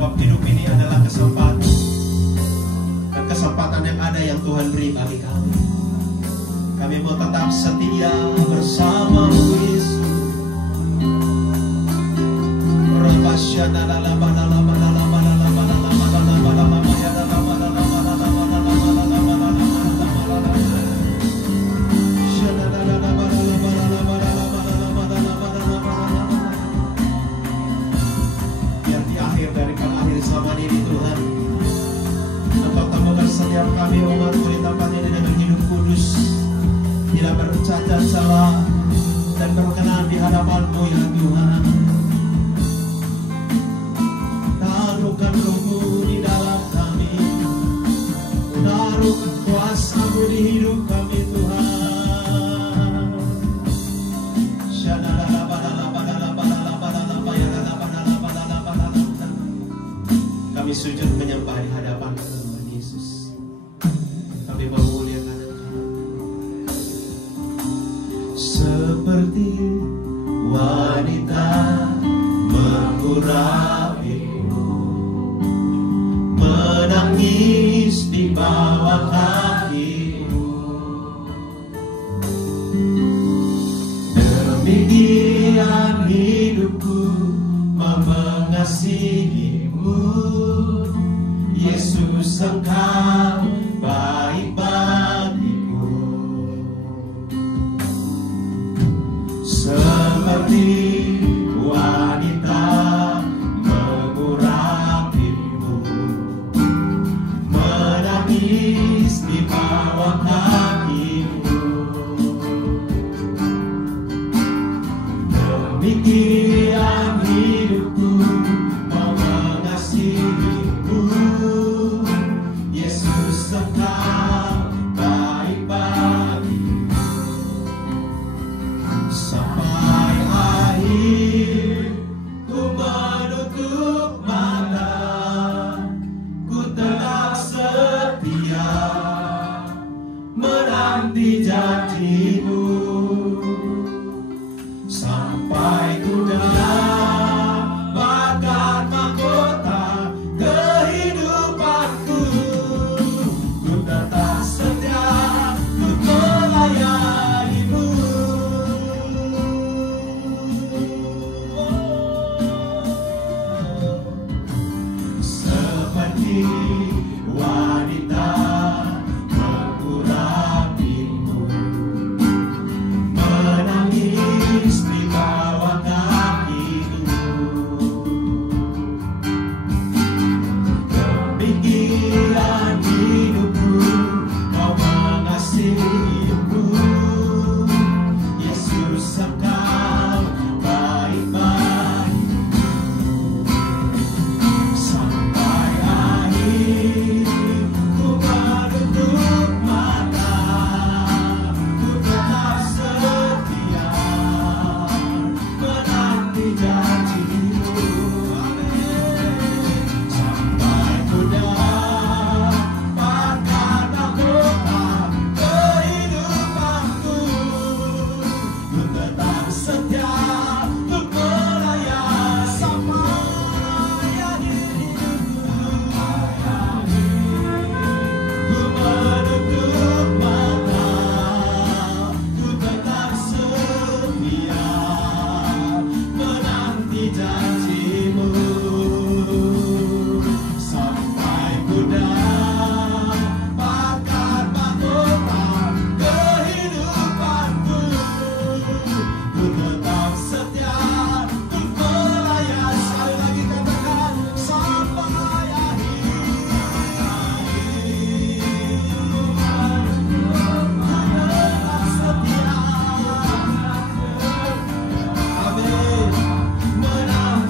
Sebab hidup ini adalah kesempatan. Dan kesempatan yang ada yang Tuhan beri bagi kami. Kami mau tetap setia bersama Yesus. Biar di akhir daripada akhir zaman ini Tuhan, Engkau temukan setiap kami umat-Mu di tempat ini dengan hidup kudus, tidak bercacat celah dan berkenan di hadapan-Mu ya Tuhan. Taruhkan Roh-Mu di dalam kami, taruhkan kuasa-Mu di hidup kami Tuhan. Kami sujud menyembah di hadapan Tuhan Yesus. Kami memuliakan Engkau. Seperti wanita mengurapimu, menangis di bawah kakimu. Demikian hidupku mengasihimu, Yesus Engkau baik bagiku. Seperti wanita mengurapimu, menangis di bawah kakimu. Demikian hidupku mengasihimu, Yesus Engkau baik bagiku. Sampai akhir ku menutup mata, ku tetap setia menanti janji-Mu. Sampai ku dapatkan mahkota kehidupanku, ku tetap setia untuk melayani-Mu. Seperti wanita mengurapimu, menangis di bawah kakimu. Demikian hidupku kau mengasihimu, Yesus Engkau baik bagiku. Sampai akhir ku menutup mata, ku tetap setia menanti janji-Mu. Sampai ku dapatkan mahkota kehidupanku, ku tetap setia untuk melayani. Sampai akhir ku menutup mata, ku tetap setia menanti janji-Mu. Sampai ku dapatkan mahkota kehidupanku, ku tetap setia untuk melayani. Sekali lagi katakan, sampai akhir ku tetap setia. Amin. Menanti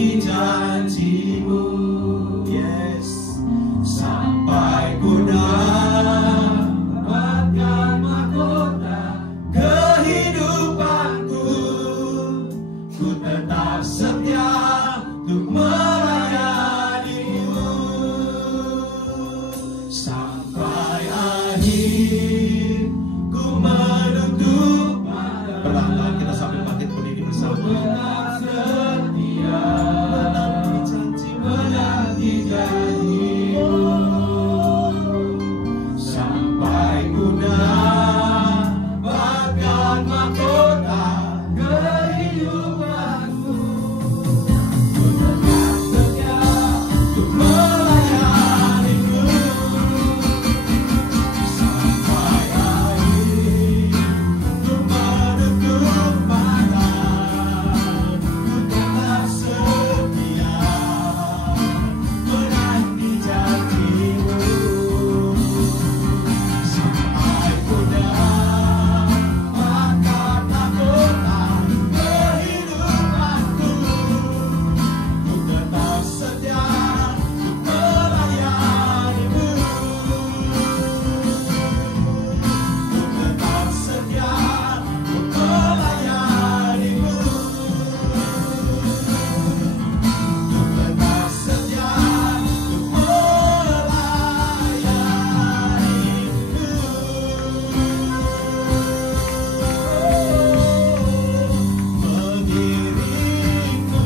menanti janji-Mu. Yes, sampai ku dapatkan mahkota kehidupanku, ku tetap setia untuk melayani-Mu sampai akhir. Ku menuntut perlahan kita sambil bangkit berdiri bersama. Setia menanti janji-Mu, sampai ku dapatkan mahkota kehidupanku, ku tetap setia untuk melayani-Mu sampai akhir. Ku menutup mata, ku tetap setia menanti janji-Mu sampai ku dapatkan mahkota kehidupanku, ku tetap setia untuk melayani-Mu, ku tetap setia untuk melayani-Mu, ku tetap setia untuk melayani-Mu. Mengirimu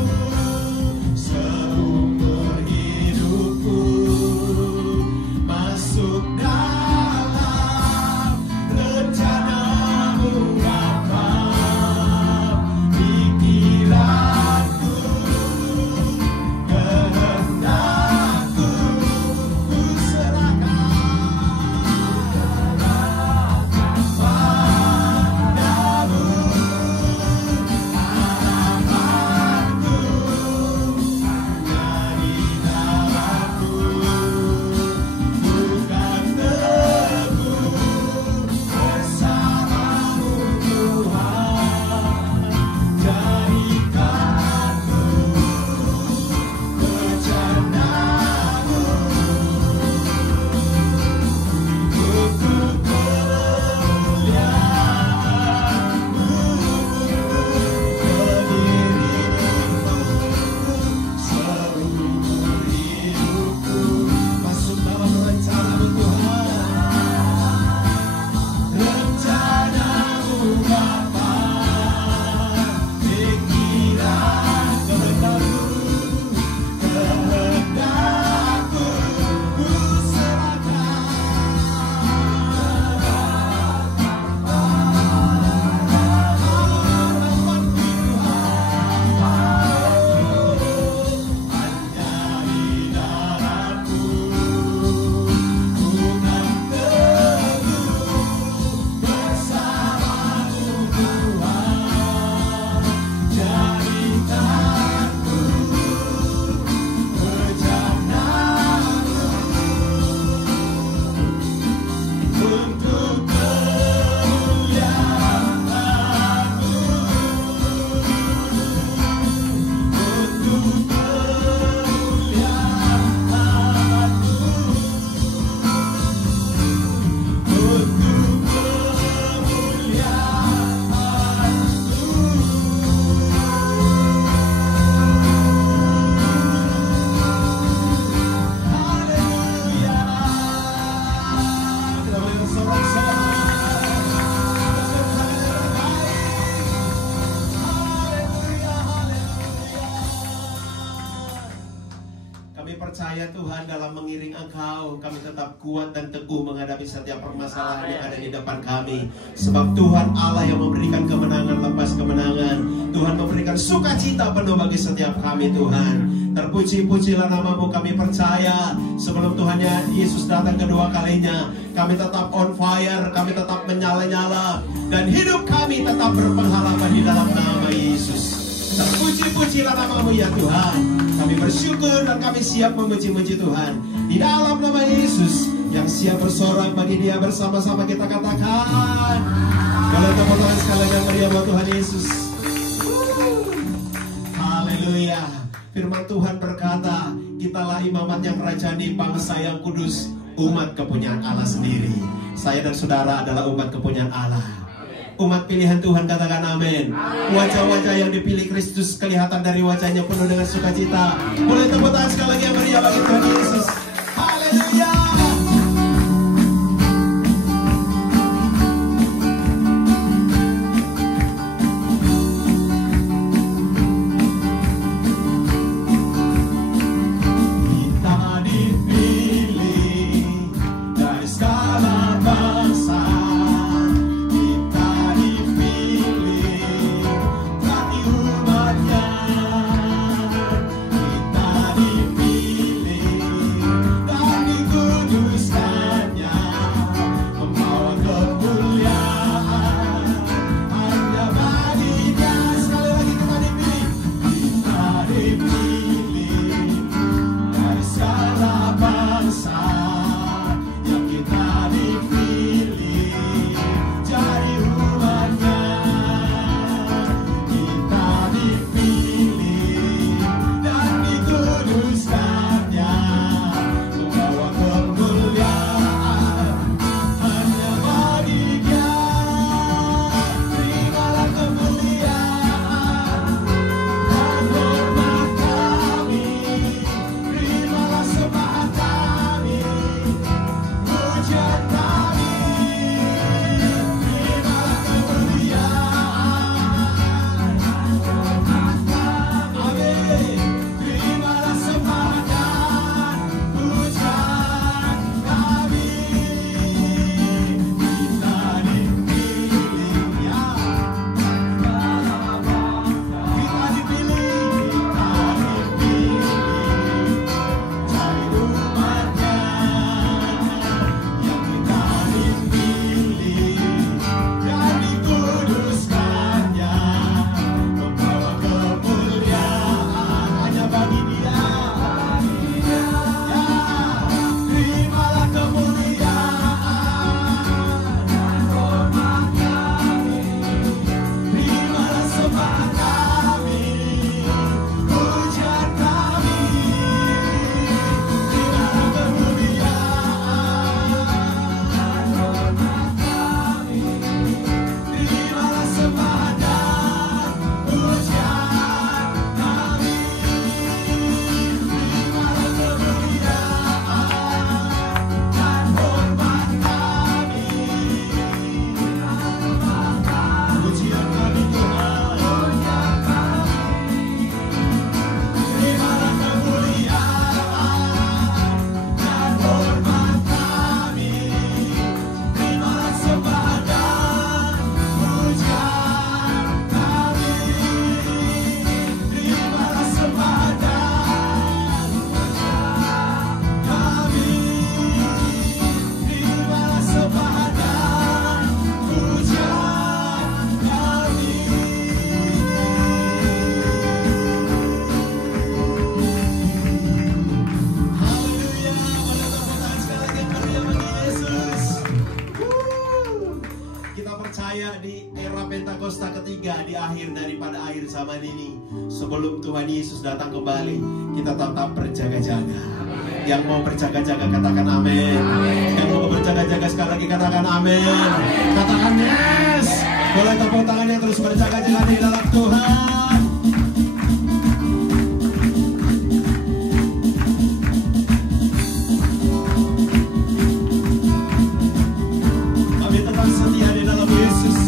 seumur hidupku, masuk dalam rencana-Mu Bapa. Pikiranku, kehendakku, ku serahkan padamu. Harapanku hanya di dalam-Mu, bukan teguh bersama-Mu Tuhan. Jadikanku rencana-Mu untuk kemuliaan-Mu. Berdiriku seumur hidupku, masuk dalam rencana-Mu Tuhan. Rencana-Mu Bapa, pikiran kehendakku, ku serahkan. Harapanku hanya di dalam-Mu, bukan teguh bersama-Mu Tuhan. Jadikanku rencana-Mu untuk kemuliaan-Mu, untuk kemuliaan-Mu, untuk Haleluya. Kita boleh bersorak-sorai. Haleluya, haleluya. Kami percaya Tuhan dalam mengiring Engkau, kami tetap kuat dan teguh menghadapi setiap permasalahan yang ada di depan kami. Sebab Tuhan Allah yang memberikan kemenangan lepas kemenangan. Tuhan memberikan sukacita penuh bagi setiap kami Tuhan. Terpuji-pujilah nama-Mu, kami percaya sebelum Tuhan Yesus datang kedua kalinya, kami tetap on fire, kami tetap menyala-nyala, dan hidup kami tetap berpengharapan di dalam nama Yesus. Terpuji-pujilah nama-Mu ya Tuhan. Kami bersyukur dan kami siap memuji-muji Tuhan. Di dalam nama Yesus yang siap bersorak bagi Dia, bersama-sama kita katakan. Kalau tepuk tangan sekali lagi yang meriah buat Tuhan Yesus. Haleluya. Firman Tuhan berkata, kitalah imamat yang rajani, bangsa yang kudus, umat kepunyaan Allah sendiri. Saya dan saudara adalah umat kepunyaan Allah, umat pilihan Tuhan. Katakan amin. Wajah-wajah yang dipilih Kristus kelihatan dari wajahnya penuh dengan sukacita. Boleh tepuk tangan sekali lagi yang meriah bagi Tuhan Yesus. Haleluya. Pentakosta ketiga di akhir daripada akhir zaman ini, sebelum Tuhan Yesus datang kembali, kita tetap berjaga-jaga. Yang mau berjaga-jaga katakan amin. Yang mau berjaga-jaga sekali lagi katakan amin. Katakan yes. Boleh tepuk tangannya terus berjaga-jaga di dalam Tuhan. Kami tetap setia di dalam Yesus.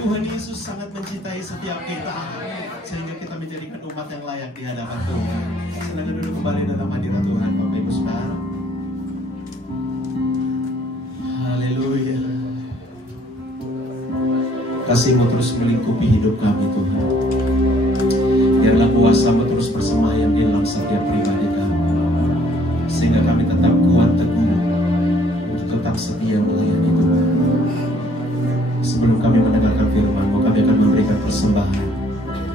Tuhan Yesus sangat mencintai setiap kita, sehingga kita menjadikan umat yang layak di hadapan Tuhan. Silakan duduk kembali dalam hadirat Tuhan, Bapak Ibu Saudara. Haleluya. Kasih-Mu terus melingkupi hidup kami Tuhan. Biarlah kuasa-Mu terus bersemayam di dalam setiap pribadi kami, sehingga kami tetap kuat teguh untuk tetap setia melayani Tuhan. Sebelum kami mendengarkan firman-Mu, kami akan memberikan persembahan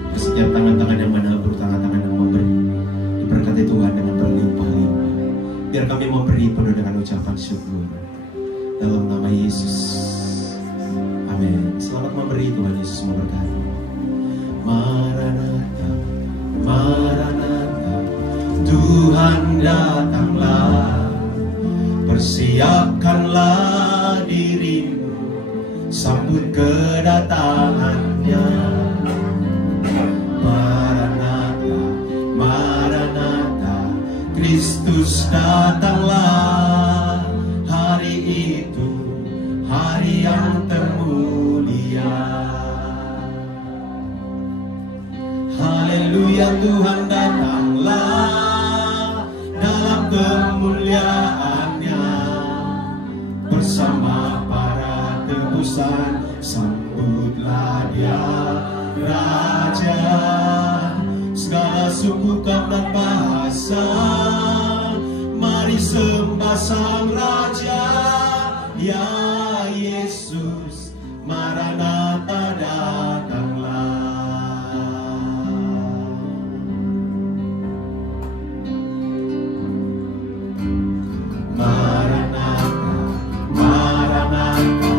ke setiap tangan-tangan yang menabur, tangan-tangan yang memberi. Diberkati Tuhan dengan berlimpah-limpah. Biar kami memberi penuh dengan ucapan syukur. Dalam nama Yesus. Amin. Selamat memberi, Tuhan Yesus memberkati. Maranatha, Maranatha, Tuhan datanglah. Persiapkanlah dirimu, sambut kedatangannya. Maranatha, Maranatha, Kristus datanglah. Hari itu, hari yang termulia. Haleluya, Tuhan datanglah dalam kemuliaannya. Bersama para tebusan, sambutlah Dia, Raja. Segala suku, kaum dan bahasa, mari sembah Sang Raja. Ya Yesus, Maranatha datanglah. Maranatha, Maranatha,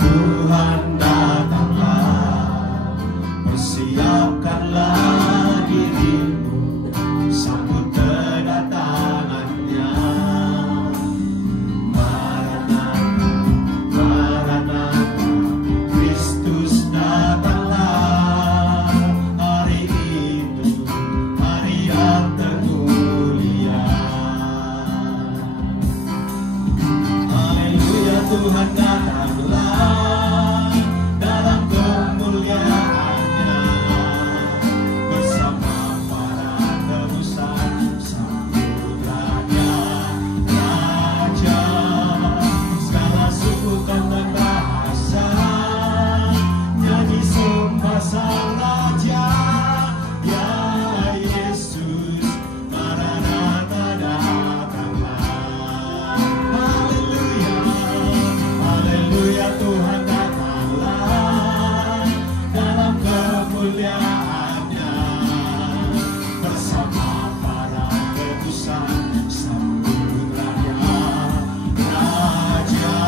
Tuhan datanglah. Persiapkanlah dirimu, sambut kedatangannya. Maranatha, Maranatha, Kristus datanglah. Hari itu, hari yang termulia. Haleluya, Tuhan datanglah dalam kemuliaannya. Bersama para tebusan, sambutlah Dia, Raja. Segala suku, kaum dan bahasa, nyanyi sembah Sang Raja. Ya Yesus, Maranatha datanglah. Haleluya, haleluya, Tuhan datanglah dalam kemuliaannya. Bersama para tebusan, sambutlah Dia, Raja.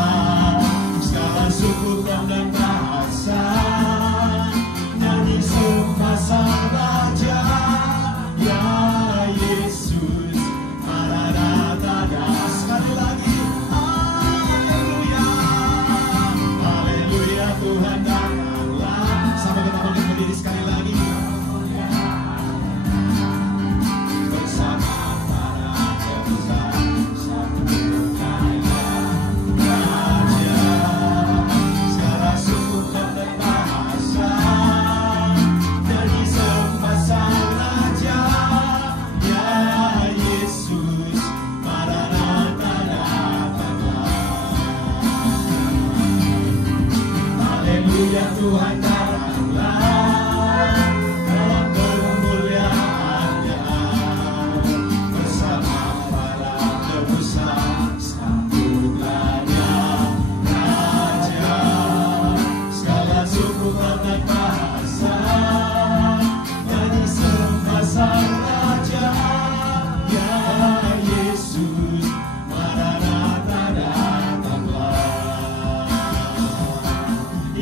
Segala suku, kaum dan bahasa, nyanyi sembah Sang Raja. Ya Yesus, Maranatha datanglah. Sekali lagi, haleluya, haleluya, Tuhan datanglah. Sama kita bangkit berdiri sekali lagi. Bersama para tebusan, sambutlah Dia, Raja. Segala suku, kaum dan bahasa, nyanyi sembah Sang Raja. Ya Yesus, Maranatha datanglah. Haleluya, Tuhan datanglah dalam kemuliaannya. Bersama para tebusan, sambutlah Dia, Raja. Segala suku, kaum dan bahasa, nyanyi sembah Sang Raja. Ya Yesus, Maranatha datanglah.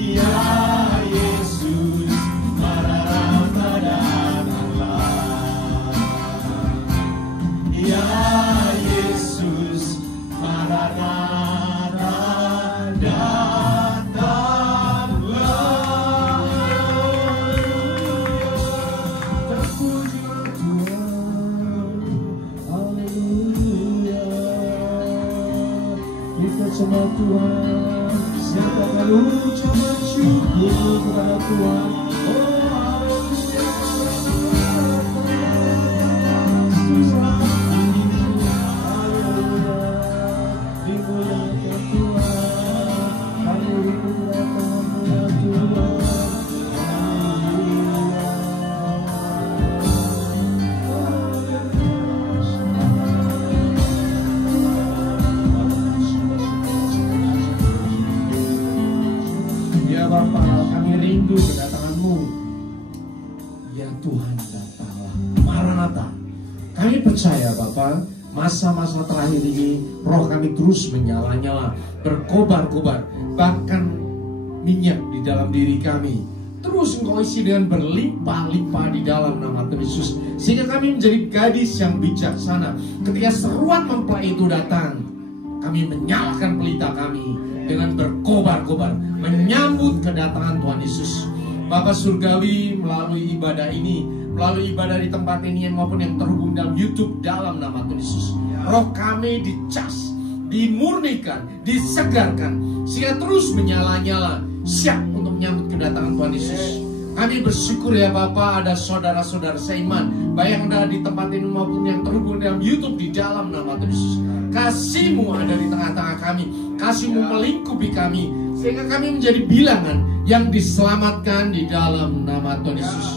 Ya Yesus, Maranatha datanglah. Ya Yesus, Maranatha datanglah. Terpuji Tuhan, haleluya. Kita semua Tuhan, siapkan dengan ucapan syukur kepada Tuhan. Oh haleluya, dimuliakan Tuhan, kami rindu kedatangan-Mu ya Tuhan. Ya Bapa, kami rindu kedatangan-Mu. Ya Tuhan, datanglah. Maranatha. Kami percaya Bapa, masa-masa terakhir ini roh kami terus menyala-nyala, berkobar-kobar, bahkan minyak di dalam diri kami terus Engkau isi dengan berlimpah-limpah di dalam nama Tuhan Yesus, sehingga kami menjadi gadis yang bijaksana. Ketika seruan mempelai itu datang, kami menyalakan pelita kami dengan berkobar-kobar menyambut kedatangan Tuhan Yesus. Bapa Surgawi, melalui ibadah ini, melalui ibadah di tempat ini maupun yang terhubung dalam YouTube, dalam nama Tuhan Yesus, roh kami dicas, dimurnikan, disegarkan, sehingga terus menyala-nyala, siap untuk menyambut kedatangan Tuhan Yesus. Kami bersyukur ya Bapa, ada saudara-saudara seiman, baik yang ada di tempat ini maupun yang terhubung dalam YouTube, di dalam nama Tuhan Yesus. Kasih-Mu ada di tengah-tengah kami, kasih-Mu melingkupi kami, sehingga kami menjadi bilangan yang diselamatkan di dalam nama Tuhan Yesus.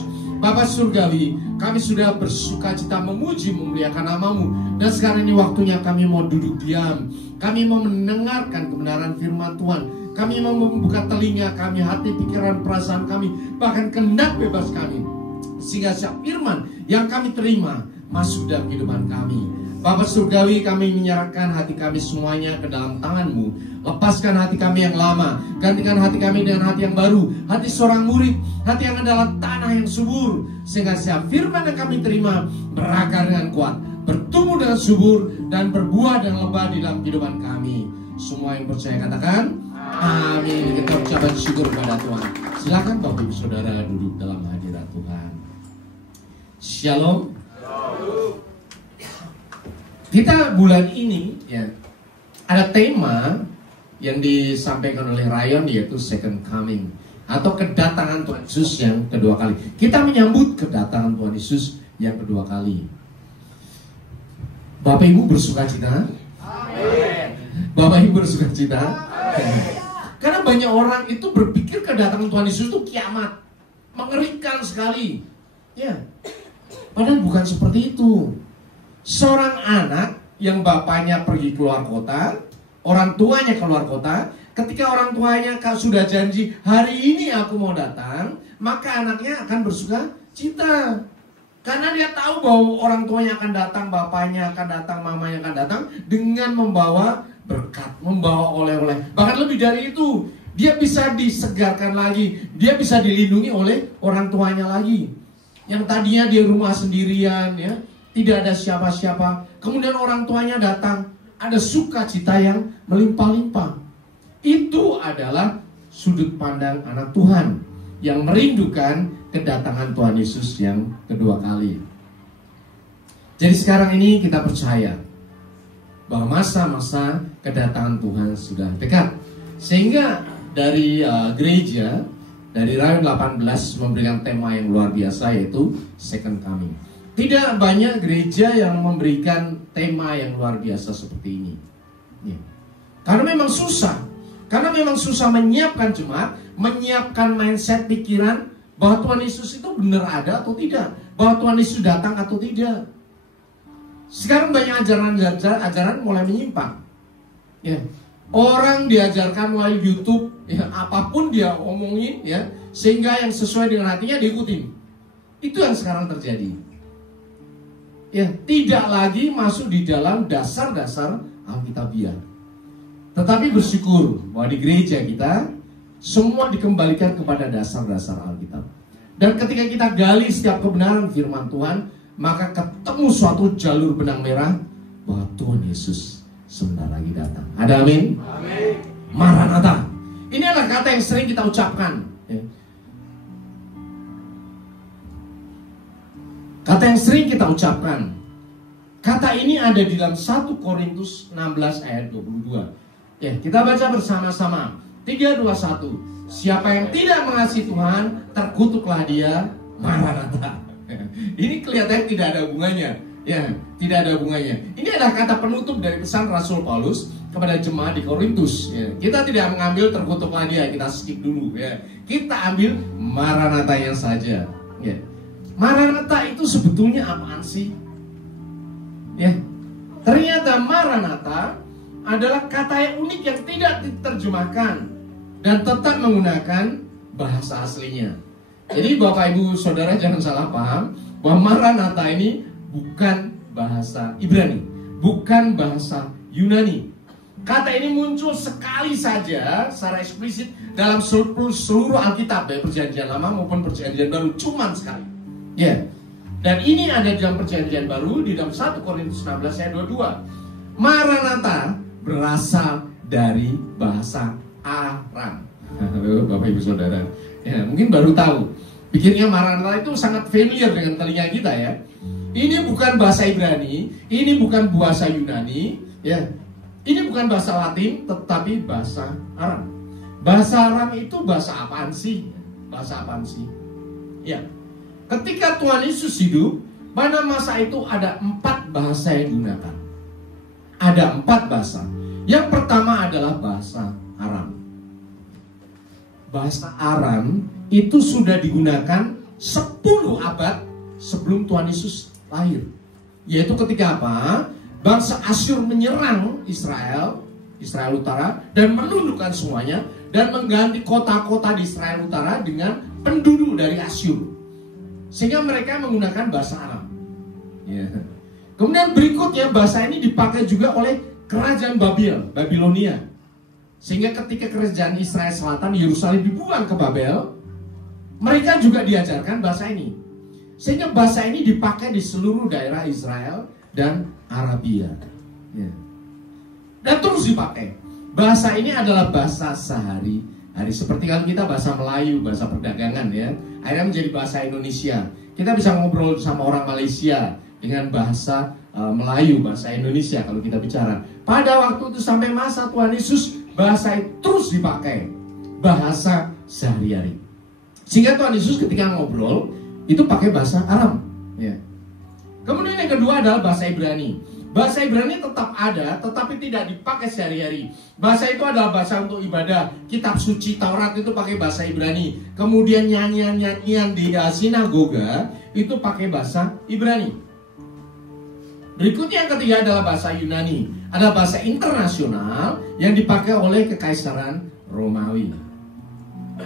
Bapa Surgawi, kami sudah bersuka cita memuji, memuliakan nama-Mu, dan sekarang ini waktunya kami mau duduk diam. Kami mau mendengarkan kebenaran firman Tuhan. Kami mau membuka telinga kami, hati, pikiran, perasaan kami, bahkan kehendak bebas kami, sehingga setiap firman yang kami terima masuk dalam kehidupan kami. Bapa Surgawi, kami menyerahkan hati kami semuanya ke dalam tangan-Mu. Lepaskan hati kami yang lama, gantikan hati kami dengan hati yang baru, hati seorang murid, hati yang adalah tanah yang subur, sehingga setiap firman yang kami terima berakar dengan kuat, bertumbuh dengan subur, dan berbuah dan lebat di dalam kehidupan kami. Semua yang percaya katakan amin. Kita ucapkan syukur kepada Tuhan. Silakan Bapak Ibu Saudara duduk dalam hadirat Tuhan. Shalom. Kita bulan ini ya ada tema yang disampaikan oleh Ryan, yaitu Second Coming, atau kedatangan Tuhan Yesus yang kedua kali. Kita menyambut kedatangan Tuhan Yesus yang kedua kali. Bapak Ibu bersukacita? Amin. Bapak Ibu bersukacita? Amin. Karena banyak orang itu berpikir kedatangan Tuhan Yesus itu kiamat, mengerikan sekali. Ya, padahal bukan seperti itu. Seorang anak yang bapaknya pergi keluar kota, orang tuanya keluar kota, ketika orang tuanya sudah janji hari ini aku mau datang, maka anaknya akan bersuka cita. Karena dia tahu bahwa orang tuanya akan datang, bapaknya akan datang, mamanya akan datang dengan membawa berkat, membawa oleh-oleh. Bahkan lebih dari itu, dia bisa disegarkan lagi, dia bisa dilindungi oleh orang tuanya lagi. Yang tadinya dia rumah sendirian ya, tidak ada siapa-siapa, kemudian orang tuanya datang, ada sukacita yang melimpah-limpah. Itu adalah sudut pandang anak Tuhan yang merindukan kedatangan Tuhan Yesus yang kedua kali. Jadi sekarang ini kita percaya bahwa masa-masa kedatangan Tuhan sudah dekat. Sehingga dari gereja, dari Rayun 18 memberikan tema yang luar biasa, yaitu Second Coming. Tidak banyak gereja yang memberikan tema yang luar biasa seperti ini ya. Karena memang susah. Karena memang susah menyiapkan jemaat, menyiapkan mindset pikiran bahwa Tuhan Yesus itu benar ada atau tidak, bahwa Tuhan Yesus datang atau tidak. Sekarang banyak ajaran mulai menyimpang ya. Orang diajarkan melalui YouTube ya, apapun dia omongin ya, sehingga yang sesuai dengan hatinya diikutin. Itu yang sekarang terjadi. Ya, tidak lagi masuk di dalam dasar-dasar Alkitabiah. Tetapi bersyukur bahwa di gereja kita semua dikembalikan kepada dasar-dasar Alkitab. Dan ketika kita gali setiap kebenaran firman Tuhan, maka ketemu suatu jalur benang merah bahwa Tuhan Yesus sebentar lagi datang. Ada amin? Amin. Maranatha. Ini adalah kata yang sering kita ucapkan ya. Kata yang sering kita ucapkan. Kata ini ada di dalam 1 Korintus 16 ayat 22. Ya, kita baca bersama-sama. 3, 2, 1. Siapa yang tidak mengasihi Tuhan, terkutuklah dia. Maranatha. Ini kelihatannya tidak ada hubungannya. Ya, tidak ada hubungannya. Ini adalah kata penutup dari pesan Rasul Paulus kepada jemaat di Korintus. Ya. Kita tidak mengambil terkutuklah dia, kita skip dulu. Ya. Kita ambil Maranatha-nya saja. Ya. Maranatha itu sebetulnya apaan sih? Ya, ternyata Maranatha adalah kata yang unik yang tidak diterjemahkan dan tetap menggunakan bahasa aslinya. Jadi Bapak Ibu Saudara jangan salah paham bahwa Maranatha ini bukan bahasa Ibrani, bukan bahasa Yunani. Kata ini muncul sekali saja secara eksplisit dalam seluruh Alkitab, baik Perjanjian Lama maupun Perjanjian Baru, cuman sekali. Ya. Dan ini ada di dalam Perjanjian Baru di dalam 1 Korintus 16 ayat 22. Maranatha berasal dari bahasa Aram. Bapak Ibu Saudara, ya, mungkin baru tahu. Pikirnya Maranatha itu sangat familiar dengan telinga kita ya. Ini bukan bahasa Ibrani, ini bukan bahasa Yunani, ya. Ini bukan bahasa Latin, tetapi bahasa Aram. Bahasa Aram itu bahasa apaan sih? Bahasa apaan sih? Ya. Ketika Tuhan Yesus hidup, pada masa itu ada 4 bahasa yang digunakan. Ada 4 bahasa. Yang pertama adalah bahasa Aram. Bahasa Aram itu sudah digunakan 10 abad sebelum Tuhan Yesus lahir. Yaitu ketika apa? Bangsa Asyur menyerang Israel Utara dan menundukkan semuanya dan mengganti kota-kota di Israel Utara dengan penduduk dari Asyur. Sehingga mereka menggunakan bahasa Aram. Ya. Kemudian berikutnya bahasa ini dipakai juga oleh kerajaan Babilonia. Sehingga ketika kerajaan Israel Selatan, Yerusalem dibuang ke Babel, mereka juga diajarkan bahasa ini. Sehingga bahasa ini dipakai di seluruh daerah Israel dan Arabia. Ya. Dan terus dipakai. Bahasa ini adalah bahasa sehari-hari. Seperti kalau kita bahasa Melayu, bahasa perdagangan ya. Akhirnya menjadi bahasa Indonesia. Kita bisa ngobrol sama orang Malaysia dengan bahasa Melayu, bahasa Indonesia kalau kita bicara. Pada waktu itu sampai masa Tuhan Yesus, bahasa itu terus dipakai. Bahasa sehari-hari. Sehingga Tuhan Yesus ketika ngobrol, itu pakai bahasa Aram. Ya. Kemudian yang kedua adalah bahasa Ibrani. Bahasa Ibrani tetap ada, tetapi tidak dipakai sehari-hari. Bahasa itu adalah bahasa untuk ibadah. Kitab suci Taurat itu pakai bahasa Ibrani. Kemudian nyanyian-nyanyian di sinagoga itu pakai bahasa Ibrani. Berikutnya yang ketiga adalah bahasa Yunani. Adalah bahasa internasional yang dipakai oleh Kekaisaran Romawi.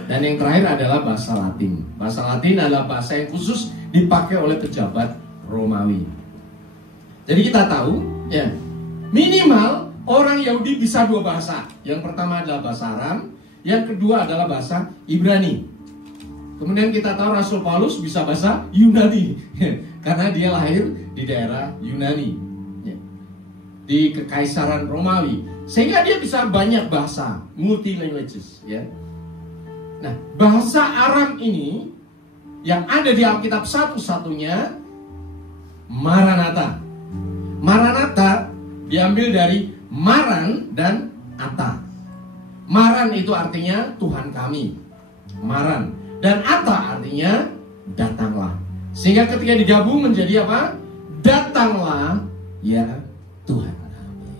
Dan yang terakhir adalah bahasa Latin. Bahasa Latin adalah bahasa yang khusus dipakai oleh pejabat Romawi. Jadi kita tahu, ya, minimal orang Yahudi bisa 2 bahasa. Yang pertama adalah bahasa Aram, yang kedua adalah bahasa Ibrani. Kemudian kita tahu Rasul Paulus bisa bahasa Yunani, karena dia lahir di daerah Yunani, ya, di Kekaisaran Romawi. Sehingga dia bisa banyak bahasa, multi languages, ya. Nah, bahasa Aram ini yang ada di Alkitab satu-satunya Maranatha. Maranatha diambil dari Maran dan Ata. Maran itu artinya Tuhan kami. Maran. Dan Ata artinya datanglah. Sehingga ketika digabung menjadi apa? Datanglah ya Tuhan kami.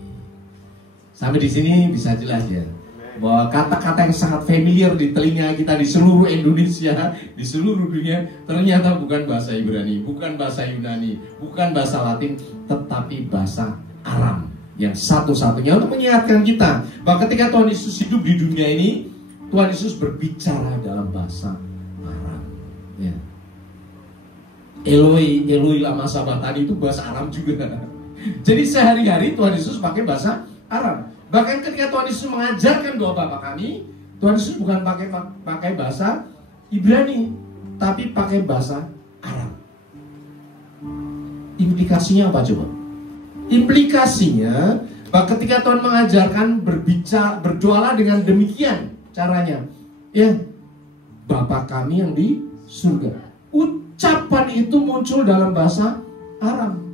Sampai di sini bisa jelas ya, bahwa kata-kata yang sangat familiar di telinga kita di seluruh Indonesia, di seluruh dunia, ternyata bukan bahasa Ibrani, bukan bahasa Yunani, bukan bahasa Latin, tetapi bahasa Aram. Yang satu-satunya untuk mengingatkan kita bahwa ketika Tuhan Yesus hidup di dunia ini, Tuhan Yesus berbicara dalam bahasa Aram. Ya. Eloi, Eloi lama sabachthani itu bahasa Aram juga. Jadi sehari-hari Tuhan Yesus pakai bahasa Aram. Bahkan ketika Tuhan Yesus mengajarkan doa Bapa kami, Tuhan Yesus bukan pakai bahasa Ibrani, tapi pakai bahasa Aram. Implikasinya apa coba? Implikasinya bahwa ketika Tuhan mengajarkan berdoalah dengan demikian caranya, ya, Bapa kami yang di surga. Ucapan itu muncul dalam bahasa Aram.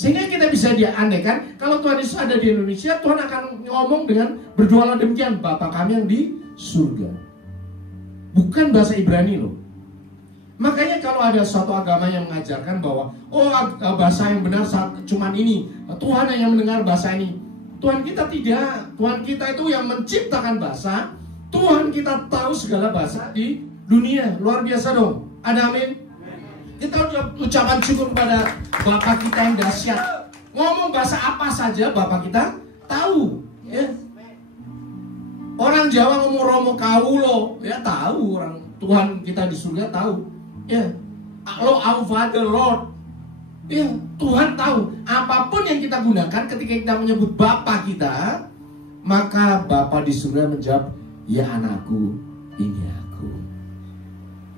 Sehingga kita bisa diandaikan kalau Tuhan Yesus ada di Indonesia, Tuhan akan ngomong dengan berdoalah demikian, Bapa kami yang di surga. Bukan bahasa Ibrani loh. Makanya kalau ada suatu agama yang mengajarkan bahwa bahasa yang benar cuman ini, Tuhan yang mendengar bahasa ini. Tuhan kita tidak. Tuhan kita itu yang menciptakan bahasa. Tuhan kita tahu segala bahasa di dunia. Luar biasa dong. Ada amin? Kita ucapan syukur kepada Bapa kita yang dahsyat. Ngomong bahasa apa saja Bapa kita tahu. Ya. Orang Jawa ngomong romo kawulo, ya tahu. Orang Tuhan kita di surga tahu. Ya, our Father Lord. Ya, Tuhan tahu. Apapun yang kita gunakan ketika kita menyebut Bapa kita, maka Bapa di surga menjawab, ya anakku, ini aku.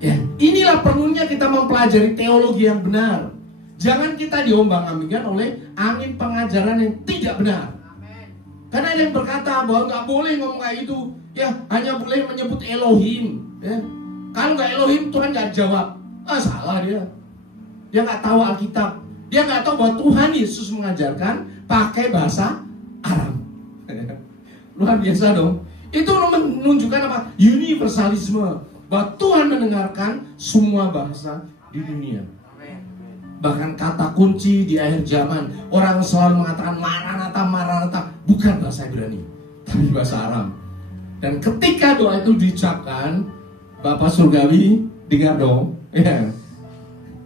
Ya, inilah perlunya kita mempelajari teologi yang benar. Jangan kita diombang-ambingkan oleh angin pengajaran yang tidak benar. Karena ada yang berkata bahwa nggak boleh ngomong kayak itu, ya hanya boleh menyebut Elohim. Ya. Kalau nggak Elohim, Tuhan nggak jawab. Salah dia. Dia nggak tahu Alkitab. Dia nggak tahu bahwa Tuhan Yesus mengajarkan pakai bahasa Aram. Luar biasa dong. Itu menunjukkan apa? Universalisme. Bahwa Tuhan mendengarkan semua bahasa di dunia. Bahkan kata kunci di akhir zaman, orang selalu mengatakan Maranatha, Maranatha, bukan bahasa Ibrani, tapi bahasa Aram. Dan ketika doa itu diucapkan, Bapa Surgawi dengar dong, ya,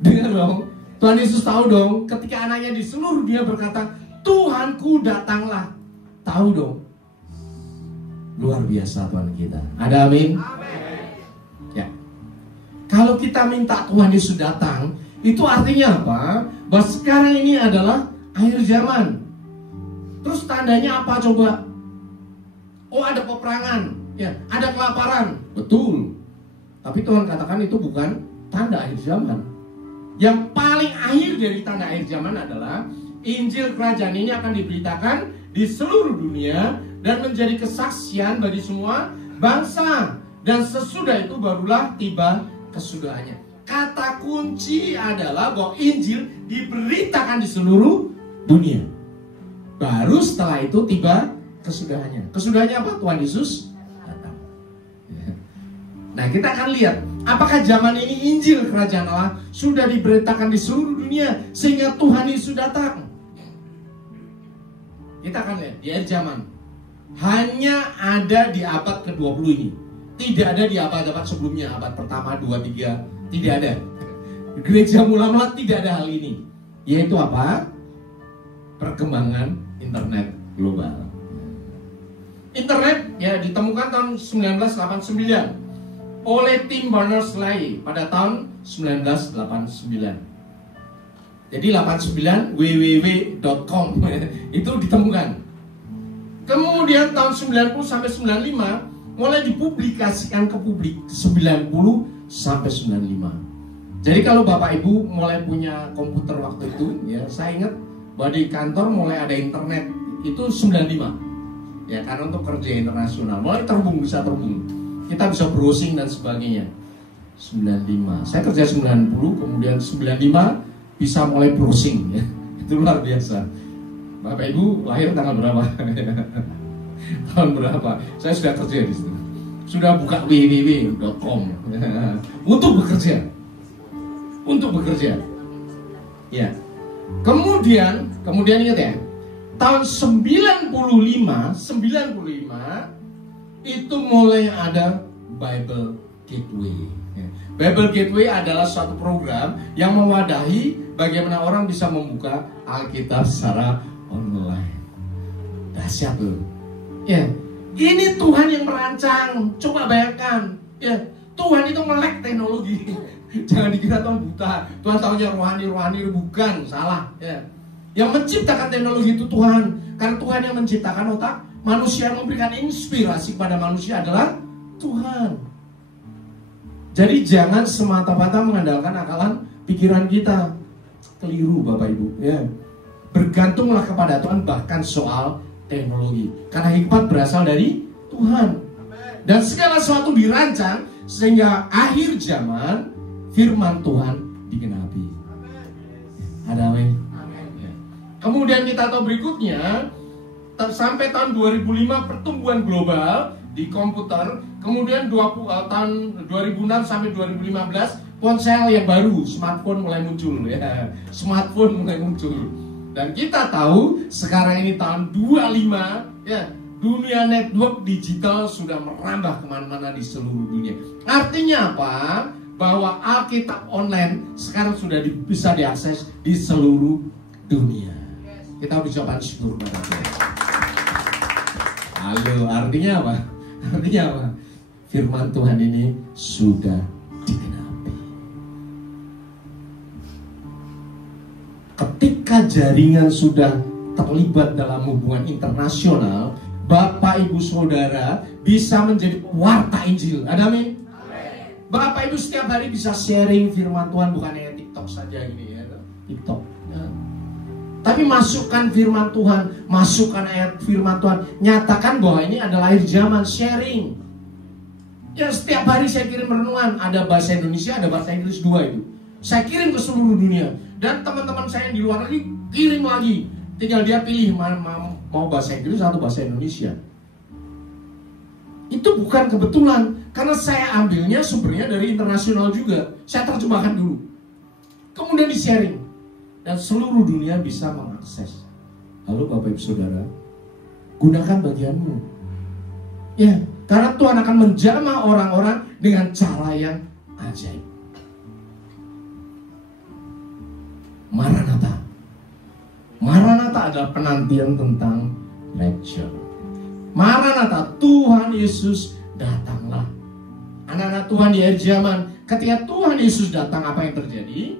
dengar dong. Tuhan Yesus tahu dong, ketika anaknya di seluruh dunia berkata, Tuhanku datanglah, tahu dong. Luar biasa Tuhan kita. Ada amin? Ya. Kalau kita minta Tuhan Yesus datang, itu artinya apa? Bahwa sekarang ini adalah akhir zaman. Terus tandanya apa coba? Ada peperangan, ya, ada kelaparan. Betul. Tapi Tuhan katakan itu bukan tanda akhir zaman. Yang paling akhir dari tanda akhir zaman adalah Injil kerajaan ini akan diberitakan di seluruh dunia dan menjadi kesaksian bagi semua bangsa. Dan sesudah itu barulah tiba kesudahannya. Kata kunci adalah bahwa Injil diberitakan di seluruh dunia. Baru setelah itu tiba kesudahannya. Kesudahannya apa? Tuhan Yesus datang. Nah, kita akan lihat apakah zaman ini Injil kerajaan Allah sudah diberitakan di seluruh dunia sehingga Tuhan Yesus datang. Kita akan lihat di akhir zaman. Hanya ada di abad ke-20 ini. Tidak ada di abad-abad sebelumnya, abad pertama, 2, 3. Tidak ada. Gereja mula-mula tidak ada hal ini. Yaitu apa? Perkembangan internet global. Internet ya ditemukan tahun 1989 oleh Tim Berners-Lee pada tahun 1989. Jadi 89 www.com itu ditemukan. Kemudian tahun 90 sampai 95 mulai dipublikasikan ke publik 90 sampai 95. Jadi kalau Bapak Ibu mulai punya komputer waktu itu, ya saya ingat bahwa di kantor mulai ada internet itu 95. Ya karena untuk kerja internasional mulai bisa terhubung. Kita bisa browsing dan sebagainya. 95. Saya kerja 90, kemudian 95 bisa mulai browsing ya. Itu luar biasa. Bapak Ibu lahir tanggal berapa? Tahun berapa? Saya sudah kerja di situ. Sudah buka www.com untuk bekerja. Ya. Kemudian ingat ya, tahun 95 itu mulai ada Bible Gateway. Bible Gateway adalah suatu program yang mewadahi bagaimana orang bisa membuka Alkitab secara online. Dahsyat loh. Ya. Ini Tuhan yang merancang. Coba bayangkan, ya Tuhan itu melek teknologi. Jangan dikira Tuhan buta. Tuhan tahunya rohani bukan, salah. Ya. Yang menciptakan teknologi itu Tuhan. Karena Tuhan yang menciptakan otak. Manusia yang memberikan inspirasi kepada manusia adalah Tuhan. Jadi jangan semata-mata mengandalkan akalan pikiran kita. Keliru Bapak Ibu. Ya. Bergantunglah kepada Tuhan bahkan soal teknologi. Karena hikmat berasal dari Tuhan. Dan segala sesuatu dirancang sehingga akhir zaman firman Tuhan digenapi. Ada amin. Ya. Kemudian kita tahu berikutnya, sampai tahun 2005 pertumbuhan global di komputer. Kemudian tahun 2006 sampai 2015 ponsel yang baru, smartphone mulai muncul ya. Smartphone mulai muncul. Dan kita tahu sekarang ini tahun 25 ya, dunia network digital sudah merambah kemana-mana di seluruh dunia. Artinya apa? Bahwa Alkitab online sekarang sudah bisa diakses di seluruh dunia. Kita ucapkan syukur pada Tuhan. Halo, artinya apa? Artinya apa? Firman Tuhan ini sudah digenapi. Ketika jaringan sudah terlibat dalam hubungan internasional, Bapak Ibu Saudara bisa menjadi pewarta Injil. Ada amin? Bapak Ibu setiap hari bisa sharing firman Tuhan, bukan hanya TikTok saja ini ya. TikTok ya. Tapi masukkan firman Tuhan, masukkan ayat firman Tuhan, nyatakan bahwa ini adalah akhir zaman, sharing. Ya setiap hari saya kirim renungan, ada bahasa Indonesia, ada bahasa Inggris, dua itu. Saya kirim ke seluruh dunia. Dan teman-teman saya yang di luar negeri kirim lagi. Tinggal dia pilih mau bahasa Inggris atau bahasa Indonesia. Itu bukan kebetulan, karena saya ambilnya sumbernya dari internasional juga. Saya terjemahkan dulu, kemudian di-sharing, dan seluruh dunia bisa mengakses. Halo Bapak Ibu Saudara, gunakan bagianmu. Ya, karena Tuhan akan menjamah orang-orang dengan cara yang ajaib. Maranatha. Maranatha adalah penantian tentang rapture. Maranatha, Tuhan Yesus datanglah. Anak-anak Tuhan di akhir zaman, ketika Tuhan Yesus datang, apa yang terjadi?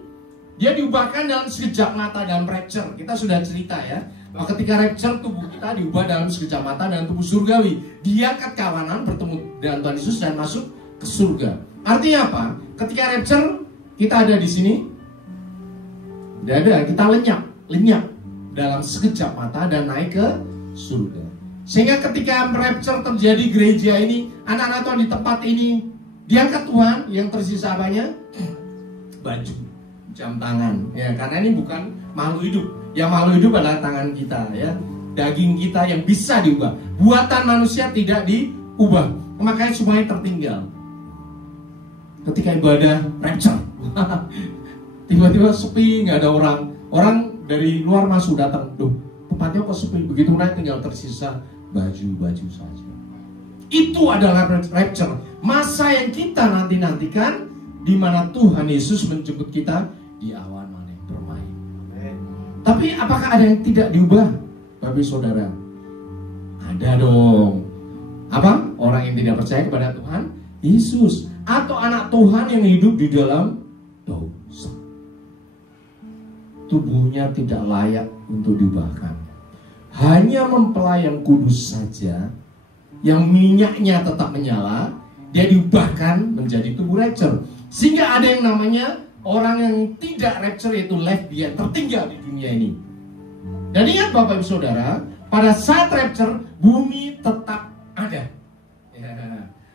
Dia diubahkan dalam sekejap mata dalam rapture. Kita sudah cerita ya, ketika rapture tubuh kita diubah dalam sekejap mata dan tubuh surgawi. Diangkat kawanan bertemu dengan Tuhan Yesus dan masuk ke surga. Artinya apa? Ketika rapture kita ada di sini, tidak ada, kita lenyap dalam sekejap mata dan naik ke surga. Sehingga ketika rapture terjadi, gereja ini, anak-anak Tuhan di tempat ini diangkat Tuhan, yang tersisa apanya? Baju, jam tangan. Ya, karena ini bukan makhluk hidup. Yang makhluk hidup adalah tangan kita, ya, daging kita yang bisa diubah. Buatan manusia tidak diubah. Makanya semuanya tertinggal. Ketika ibadah rapture, tiba-tiba sepi, nggak ada orang. Orang dari luar masuk datang, duh, tempatnya kok sepi. Begitu naik tinggal tersisa baju-baju saja. Itu adalah rapture, masa yang kita nanti-nantikan, di mana Tuhan Yesus menjemput kita di awan manik bermain. Tapi apakah ada yang tidak diubah, Bapak Saudara? Ada dong. Apa? Orang yang tidak percaya kepada Tuhan Yesus, atau anak Tuhan yang hidup di dalam dosa. Tubuhnya tidak layak untuk diubahkan. Hanya mempelai yang kudus saja, yang minyaknya tetap menyala, dia diubahkan menjadi tubuh rapture. Sehingga ada yang namanya orang yang tidak rapture, yaitu left behind, tertinggal di dunia ini. Dan ingat Bapak Ibu Saudara, pada saat rapture, bumi tetap ada. Ya,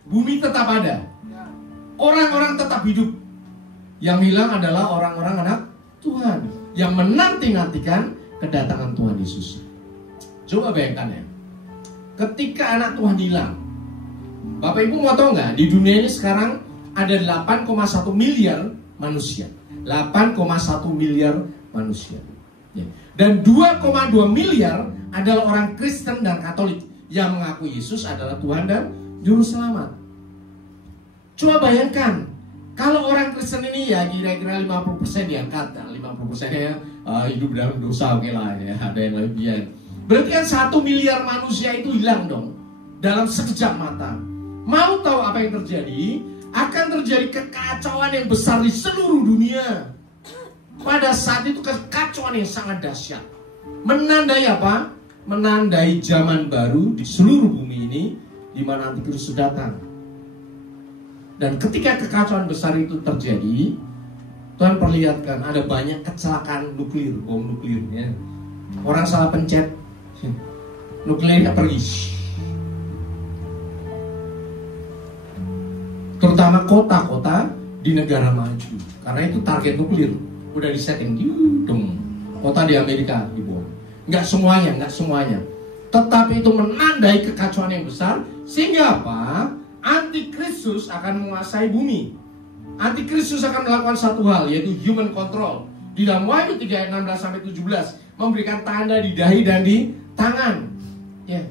bumi tetap ada. Orang-orang tetap hidup. Yang hilang adalah orang-orang anak Tuhan yang menanti-nantikan kedatangan Tuhan Yesus. Coba bayangkan ya, ketika anak Tuhan hilang, Bapak Ibu mau tahu nggak, di dunia ini sekarang ada 8,1 miliar manusia. 8,1 miliar manusia. Ya. Dan 2,2 miliar adalah orang Kristen dan Katolik yang mengaku Yesus adalah Tuhan dan Juru Selamat. Coba bayangkan, kalau orang Kristen ini ya kira-kira 50% diangkat, 50% ya hidup dalam dosa, oke lah ya, ada yang lebih. Berarti kan 1 miliar manusia itu hilang dong dalam sekejap mata. Mau tahu apa yang terjadi? Akan terjadi kekacauan yang besar di seluruh dunia. Pada saat itu kekacauan yang sangat dahsyat. Menandai apa? Menandai zaman baru di seluruh bumi ini, di mana Antikristus datang. Dan ketika kekacauan besar itu terjadi, Tuhan perlihatkan ada banyak kecelakaan nuklir, bom nuklir ya. Orang salah pencet, nuklirnya pergi. Terutama kota-kota di negara maju, karena itu target nuklir udah disetting, kota di Amerika dibom. nggak semuanya. Tetapi itu menandai kekacauan yang besar, sehingga apa? Antikristus akan menguasai bumi. Antikristus akan melakukan satu hal, yaitu human control. Di dalam Wahyu 3 ayat 16-17 memberikan tanda di dahi dan di tangan. Ya.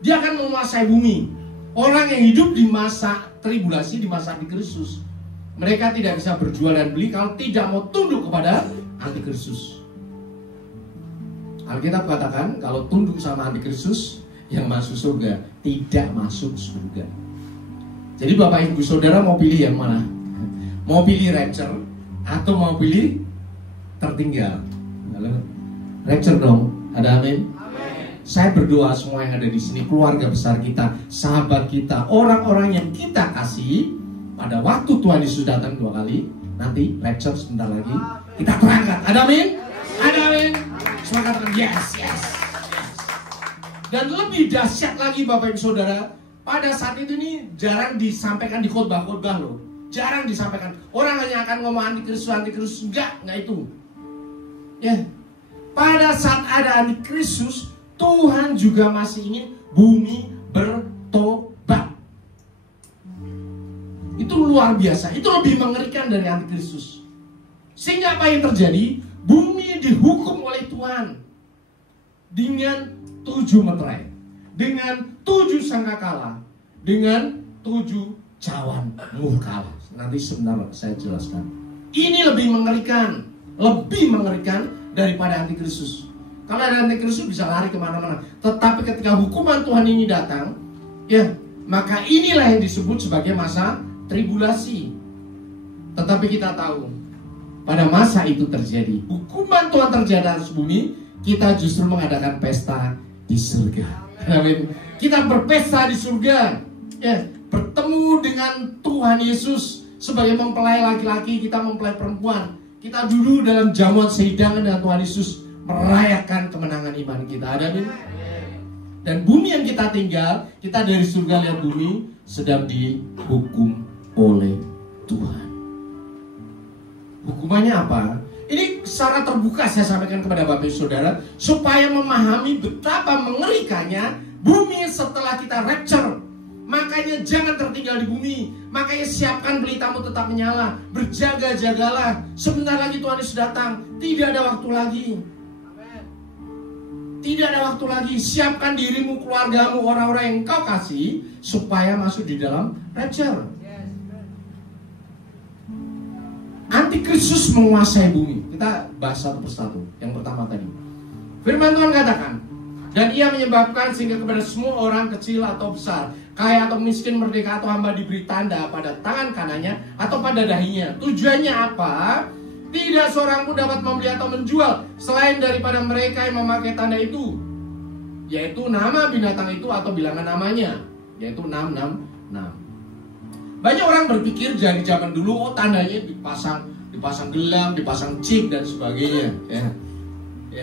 Dia akan menguasai bumi. Orang yang hidup di masa tribulasi, di masa antikristus, mereka tidak bisa berjual dan beli kalau tidak mau tunduk kepada antikristus. Alkitab katakan kalau tunduk sama antikristus, yang masuk surga tidak masuk surga. Jadi Bapak Ibu Saudara mau pilih yang mana? Mau pilih rapture atau mau pilih tertinggal? Halo? Rapture dong. Ada amin? Saya berdoa semua yang ada di sini, keluarga besar kita, sahabat kita, orang-orang yang kita kasih, pada waktu Tuhan Yesus datang 2 kali, nanti rapture sebentar lagi, kita terangkat. Ada amin? Ada amin? Semua katakan yes. Dan lebih dahsyat lagi Bapak Ibu Saudara, pada saat itu ini jarang disampaikan di khotbah-khotbah loh. Jarang disampaikan. Orang hanya akan ngomong antikristus, enggak itu. Ya. Pada saat ada antikristus, Tuhan juga masih ingin bumi bertobat. Itu luar biasa. Itu lebih mengerikan dari antikristus. Sehingga apa yang terjadi? Bumi dihukum oleh Tuhan dengan 7 meterai, dengan 7 sangkakala, dengan 7 cawan murka. Nanti sebentar saya jelaskan. Ini lebih mengerikan daripada antikristus. Kalau ada antikristus bisa lari kemana-mana. Tetapi ketika hukuman Tuhan ini datang, ya, maka inilah yang disebut sebagai masa tribulasi. Tetapi kita tahu, pada masa itu terjadi hukuman Tuhan terjadi atas bumi, kita justru mengadakan pesta di surga. Amin. Kita berpesta di surga, ya, bertemu dengan Tuhan Yesus sebagai mempelai laki-laki, kita mempelai perempuan. Kita duduk dalam jamuan sehidangan dengan Tuhan Yesus, merayakan kemenangan iman kita. Amin. Dan bumi yang kita tinggal, kita dari surga lihat bumi sedang dihukum oleh Tuhan. Hukumannya apa? Ini secara terbuka saya sampaikan kepada Bapak Ibu Saudara, supaya memahami betapa mengerikannya bumi setelah kita rapture. Makanya jangan tertinggal di bumi. Makanya siapkan pelitamu tetap menyala. Berjaga-jagalah. Sebentar lagi Tuhan Yesus datang. Tidak ada waktu lagi. Tidak ada waktu lagi. Siapkan dirimu, keluargamu, orang-orang yang kau kasih, supaya masuk di dalam rapture. Antikristus menguasai bumi. Kita bahas satu persatu. Yang pertama tadi, firman Tuhan katakan, dan ia menyebabkan sehingga kepada semua orang kecil atau besar, kaya atau miskin, merdeka atau hamba diberi tanda pada tangan kanannya atau pada dahinya. Tujuannya apa? Tidak seorang pun dapat membeli atau menjual selain daripada mereka yang memakai tanda itu, yaitu nama binatang itu atau bilangan namanya, yaitu 666. Banyak orang berpikir dari zaman dulu, oh tandanya dipasang gelang, dipasang chip dan sebagainya, ya.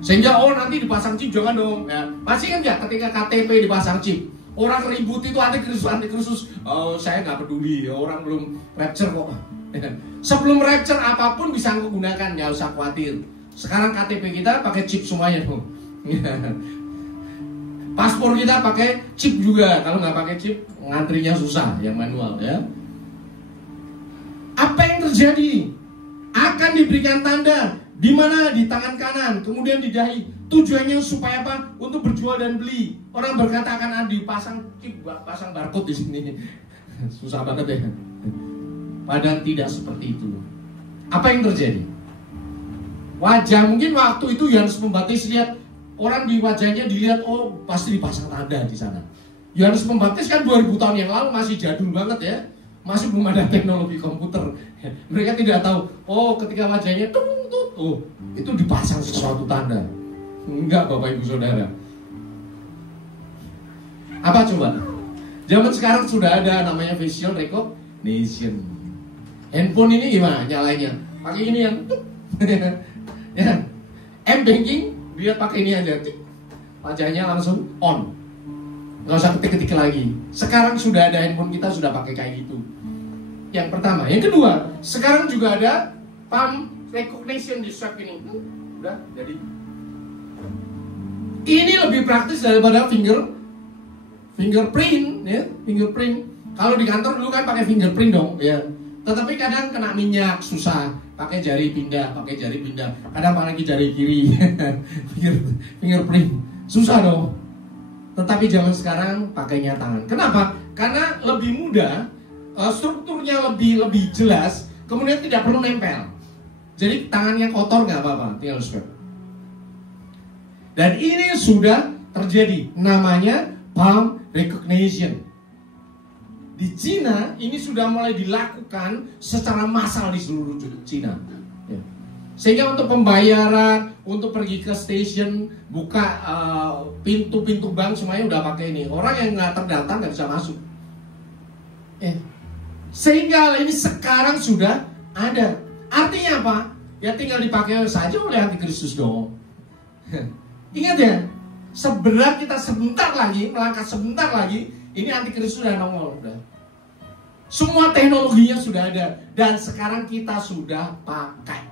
Sehingga oh nanti dipasang chip, jangan dong, ya. Pasti kan ya ketika KTP dipasang chip, orang ribut itu antikristus. Oh saya nggak peduli, orang belum rapture kok. Sebelum rapture apapun bisa aku gunakan, nggak usah khawatir. Sekarang KTP kita pakai chip semuanya dong. Paspor kita pakai chip juga. Kalau nggak pakai chip, ngantrinya susah, yang manual, ya. Apa yang terjadi? Akan diberikan tanda, di mana? Di tangan kanan, kemudian di dahi. Tujuannya supaya apa? Untuk berjual dan beli. Orang berkata akan dipasang chip, pasang barcode di sini. Susah banget ya. Padahal tidak seperti itu. Apa yang terjadi? Wajah mungkin waktu itu Yohanes Pembaptis lihat orang di wajahnya, dilihat, oh pasti dipasang tanda di sana. Yohanes Pembaptis kan 2000 tahun yang lalu masih jadul banget ya. Masih belum ada teknologi komputer. Mereka tidak tahu, oh ketika wajahnya oh itu dipasang sesuatu tanda. Enggak Bapak Ibu Saudara. Apa coba? Zaman sekarang sudah ada namanya facial recognition. Handphone ini gimana nyalanya? Pakai ini yang ya. M-banking dia pakai ini aja, wajahnya langsung on, nggak usah ketik-ketik lagi. Sekarang sudah ada handphone kita sudah pakai kayak gitu. Yang pertama, yang kedua, sekarang juga ada palm recognition di swab ini. Udah jadi Ini lebih praktis daripada fingerprint, ya, fingerprint. Kalau di kantor dulu kan pakai fingerprint dong, ya. Tetapi kadang kena minyak susah, pakai jari pindah. Kadang apalagi jari kiri, fingerprint susah dong. Tetapi zaman sekarang pakainya tangan. Kenapa? Karena lebih mudah, strukturnya lebih jelas, kemudian tidak perlu nempel. Jadi tangannya kotor nggak apa-apa, tinggal swipe. Dan ini sudah terjadi, namanya palm recognition. Di Cina ini sudah mulai dilakukan secara massal di seluruh Cina. Ya. Sehingga untuk pembayaran, untuk pergi ke stasiun, buka pintu-pintu bank semuanya udah pakai ini. Orang yang nggak terdaftar nggak bisa masuk. Sehingga ini sekarang sudah ada. Artinya apa? Ya tinggal dipakai saja oleh antikristus dong. Ingat ya, sebenarnya kita melangkah sebentar lagi, ini antikristus sudah nongol. Semua teknologinya sudah ada dan sekarang kita sudah pakai.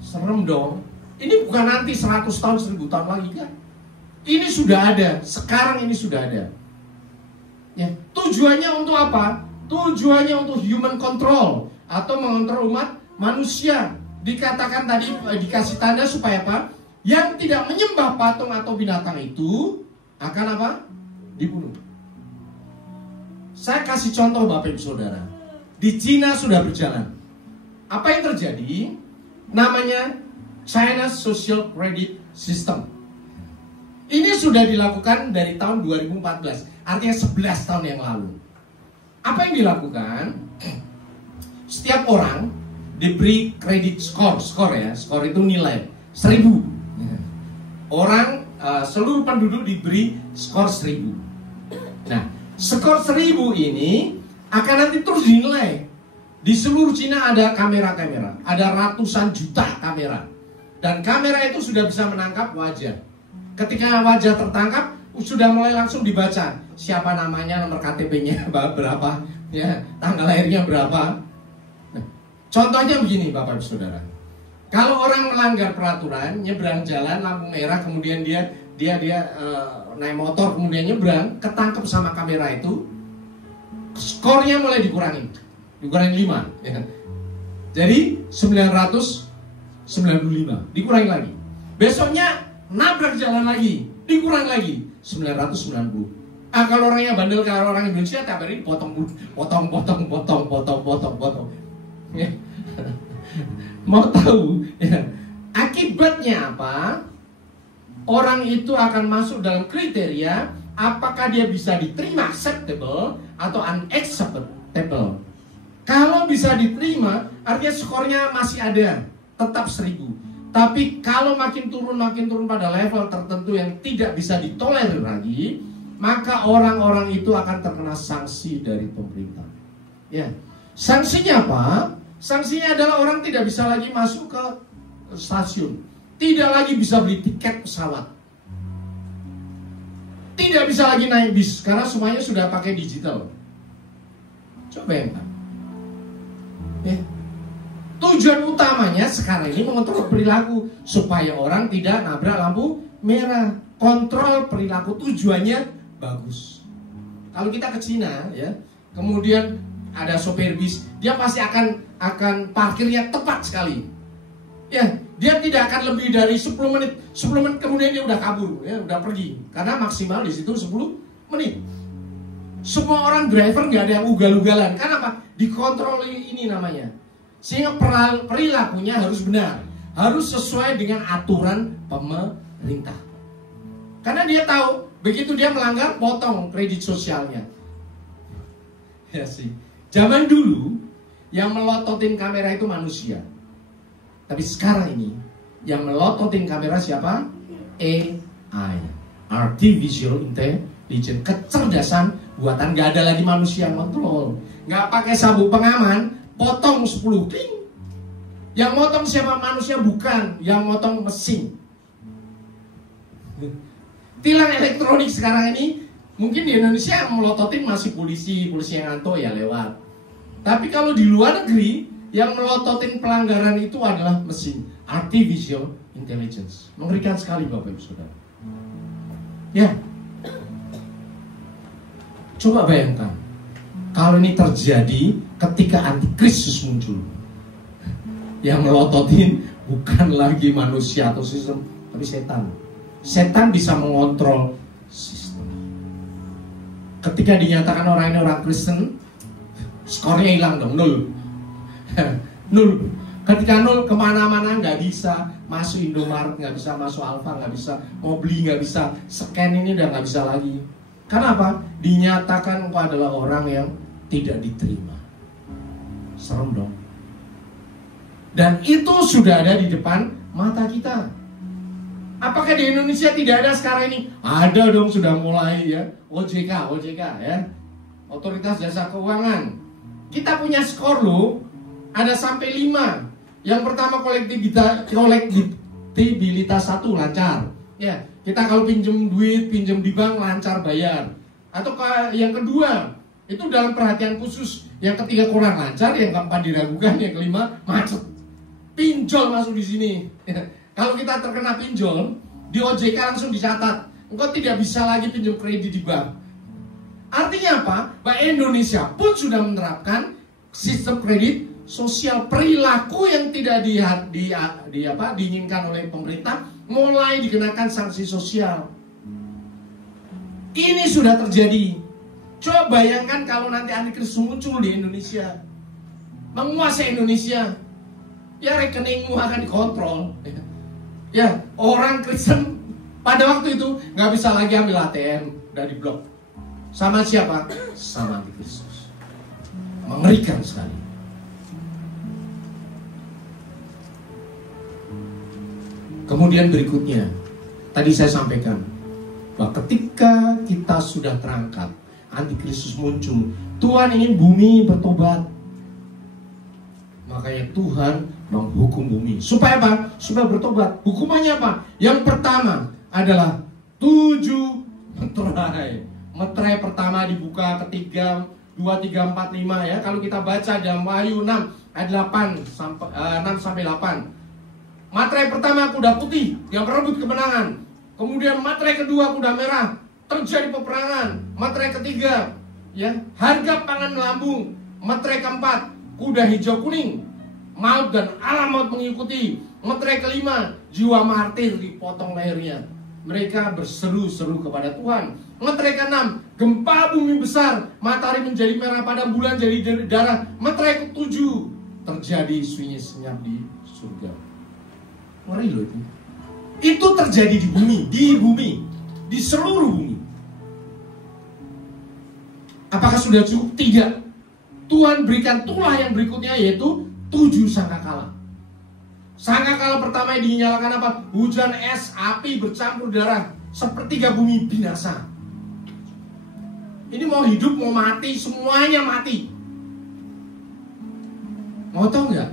Serem dong. Ini bukan nanti 100 tahun, 1000 tahun lagi kan. Ini sudah ada, sekarang ini sudah ada. Ya, tujuannya untuk apa? Tujuannya untuk human control atau mengontrol umat manusia. Dikatakan tadi, dikasih tanda supaya apa? Yang tidak menyembah patung atau binatang itu akan apa? Dibunuh. Saya kasih contoh Bapak Ibu Saudara. Di Cina sudah berjalan. Apa yang terjadi? Namanya China Social Credit System. Ini sudah dilakukan dari tahun 2014. Artinya 11 tahun yang lalu. Apa yang dilakukan? Setiap orang diberi kredit skor ya. Skor itu nilai 1000. Orang, seluruh penduduk diberi skor 1000. Nah, skor 1000 ini akan nanti terus dinilai. Di seluruh Cina ada kamera-kamera, ada ratusan juta kamera. Dan kamera itu sudah bisa menangkap wajah. Ketika wajah tertangkap, sudah mulai langsung dibaca siapa namanya, nomor KTP-nya berapa, ya, tanggal lahirnya berapa. Nah, contohnya begini Bapak Ibu Saudara. Kalau orang melanggar peraturan, nyebrang jalan lampu merah, kemudian dia naik motor kemudian nyebrang, ketangkep sama kamera itu, skornya mulai dikurangi 5 ya. Jadi 995 dikurangi lagi. Besoknya nabrak jalan lagi, dikurangi lagi 990. Kalau orangnya bandel, kalau orang Indonesia tiap hari potong ya. Mau tahu ya, akibatnya apa? Orang itu akan masuk dalam kriteria apakah dia bisa diterima acceptable atau unacceptable. Kalau bisa diterima, artinya skornya masih ada, tetap 1000. Tapi kalau makin turun pada level tertentu yang tidak bisa ditolerir lagi, maka orang-orang itu akan terkena sanksi dari pemerintah. Ya, sanksinya apa? Sanksinya adalah orang tidak bisa lagi masuk ke stasiun, tidak lagi bisa beli tiket pesawat, tidak bisa lagi naik bis karena semuanya sudah pakai digital. Coba bayangkan. Ya. Tujuan utamanya sekarang ini mengontrol perilaku supaya orang tidak nabrak lampu merah. Kontrol perilaku tujuannya bagus. Kalau kita ke Cina ya, kemudian ada sopir bis, dia pasti akan parkirnya tepat sekali. Ya, dia tidak akan lebih dari 10 menit. 10 menit kemudian dia udah kabur, ya, udah pergi. Karena maksimal di situ 10 menit. Semua orang driver nggak ada yang ugal-ugalan. Kenapa? Dikontrol ini namanya. Sehingga perilakunya harus benar, harus sesuai dengan aturan pemerintah. Karena dia tahu begitu dia melanggar, potong kredit sosialnya. Ya sih. Zaman dulu yang melototin kamera itu manusia. Tapi sekarang ini yang melototin kamera siapa? AI, Artificial Intelligence, kecerdasan buatan. Gak ada lagi manusia yang kontrol. Gak pakai sabuk pengaman, potong 10 kling. Yang motong siapa? Manusia bukan, yang motong mesin. Tilang elektronik sekarang ini mungkin di Indonesia yang melototin masih polisi yang ngantuk ya lewat. Tapi kalau di luar negeri yang melototin pelanggaran itu adalah mesin, artificial intelligence. Mengerikan sekali Bapak Ibu Saudara. Ya, coba bayangkan kalau ini terjadi ketika antikristus muncul. Yang melototin bukan lagi manusia atau sistem, tapi setan. Setan bisa mengontrol sistem. Ketika dinyatakan orang ini orang Kristen, skornya hilang dong, 0. 0. Ketika 0, kemana-mana nggak bisa. Masuk Indomaret nggak bisa, masuk Alfa nggak bisa, mau beli nggak bisa, scan ini udah nggak bisa lagi. Kenapa? Dinyatakan engkau adalah orang yang tidak diterima. Serem dong. Dan itu sudah ada di depan mata kita. Apakah di Indonesia tidak ada sekarang ini? Ada dong, sudah mulai ya. OJK ya. Otoritas Jasa Keuangan. Kita punya skor loh. Ada sampai 5. Yang pertama kolektibilitas 1 lancar. Ya, kita kalau pinjam duit, pinjam di bank lancar bayar. Atau yang kedua, itu dalam perhatian khusus. Yang ketiga kurang lancar, yang keempat diragukan, yang kelima macet. Pinjol masuk di sini. Kalau kita terkena pinjol, di OJK langsung dicatat. Engkau tidak bisa lagi pinjam kredit di bank. Artinya apa? Bahwa Indonesia pun sudah menerapkan sistem kredit sosial, perilaku yang tidak diinginkan oleh pemerintah mulai dikenakan sanksi sosial. Ini sudah terjadi. Coba bayangkan kalau nanti antikristus muncul di Indonesia, menguasai Indonesia, ya rekeningmu akan dikontrol. Ya, orang Kristen pada waktu itu nggak bisa lagi ambil ATM, udah diblok. Sama siapa? Sama antikristus. Mengerikan sekali. Kemudian berikutnya, tadi saya sampaikan bahwa ketika kita sudah terangkat, antikristus muncul, Tuhan ingin bumi bertobat. Makanya Tuhan menghukum bumi. Supaya apa? Supaya bertobat. Hukumannya apa? Yang pertama adalah 7 meterai. Meterai pertama dibuka ketiga 2, 3, 4, 5 ya. Kalau kita baca dalam Wahyu 6 ayat 6 sampai 8. Materai pertama kuda putih yang merebut kemenangan. Kemudian materai kedua kuda merah, terjadi peperangan. Materai ketiga ya, harga pangan melambung. Materai keempat kuda hijau kuning, maut dan alam maut mengikuti. Materai kelima, jiwa martir dipotong lehernya. Mereka berseru-seru kepada Tuhan. Materai keenam, gempa bumi besar, matahari menjadi merah, padam bulan jadi darah. Materai ketujuh, terjadi sunyi senyap di surga. Ngeri loh itu. Itu terjadi di bumi, di seluruh bumi. Apakah sudah cukup? Tidak. Tuhan berikan tulah yang berikutnya, yaitu 7 sangkakala. Sangkakala pertama yang dinyalakan apa? Hujan es, api bercampur darah, sepertiga bumi binasa. Ini mau hidup, mau mati, semuanya mati. Mau tahu nggak?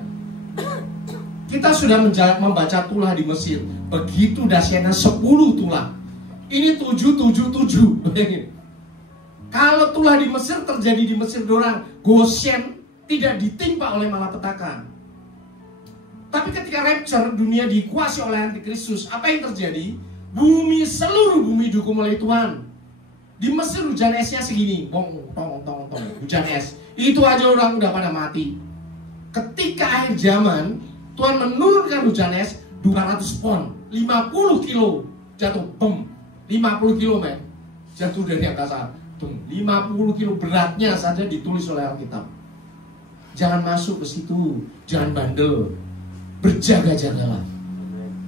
Kita sudah membaca tulah di Mesir. Begitu dahsyatnya 10 tulah. Ini 7. Kalau tulah di Mesir terjadi di Mesir dorang, Goshen tidak ditimpa oleh malapetaka. Tapi ketika rapture, dunia dikuasai oleh antikristus, apa yang terjadi? Seluruh bumi dihukum oleh Tuhan. Di Mesir hujan esnya segini, tong, hujan es. Itu aja orang udah pada mati. Ketika akhir zaman, Tuhan menurunkan hujan es 200 pon, 50 kilo jatuh, 50 kilo men, jatuh dari angkasa. 50 kilo beratnya saja ditulis oleh Alkitab. Jangan masuk ke situ, jangan bandel, berjaga-jagalah.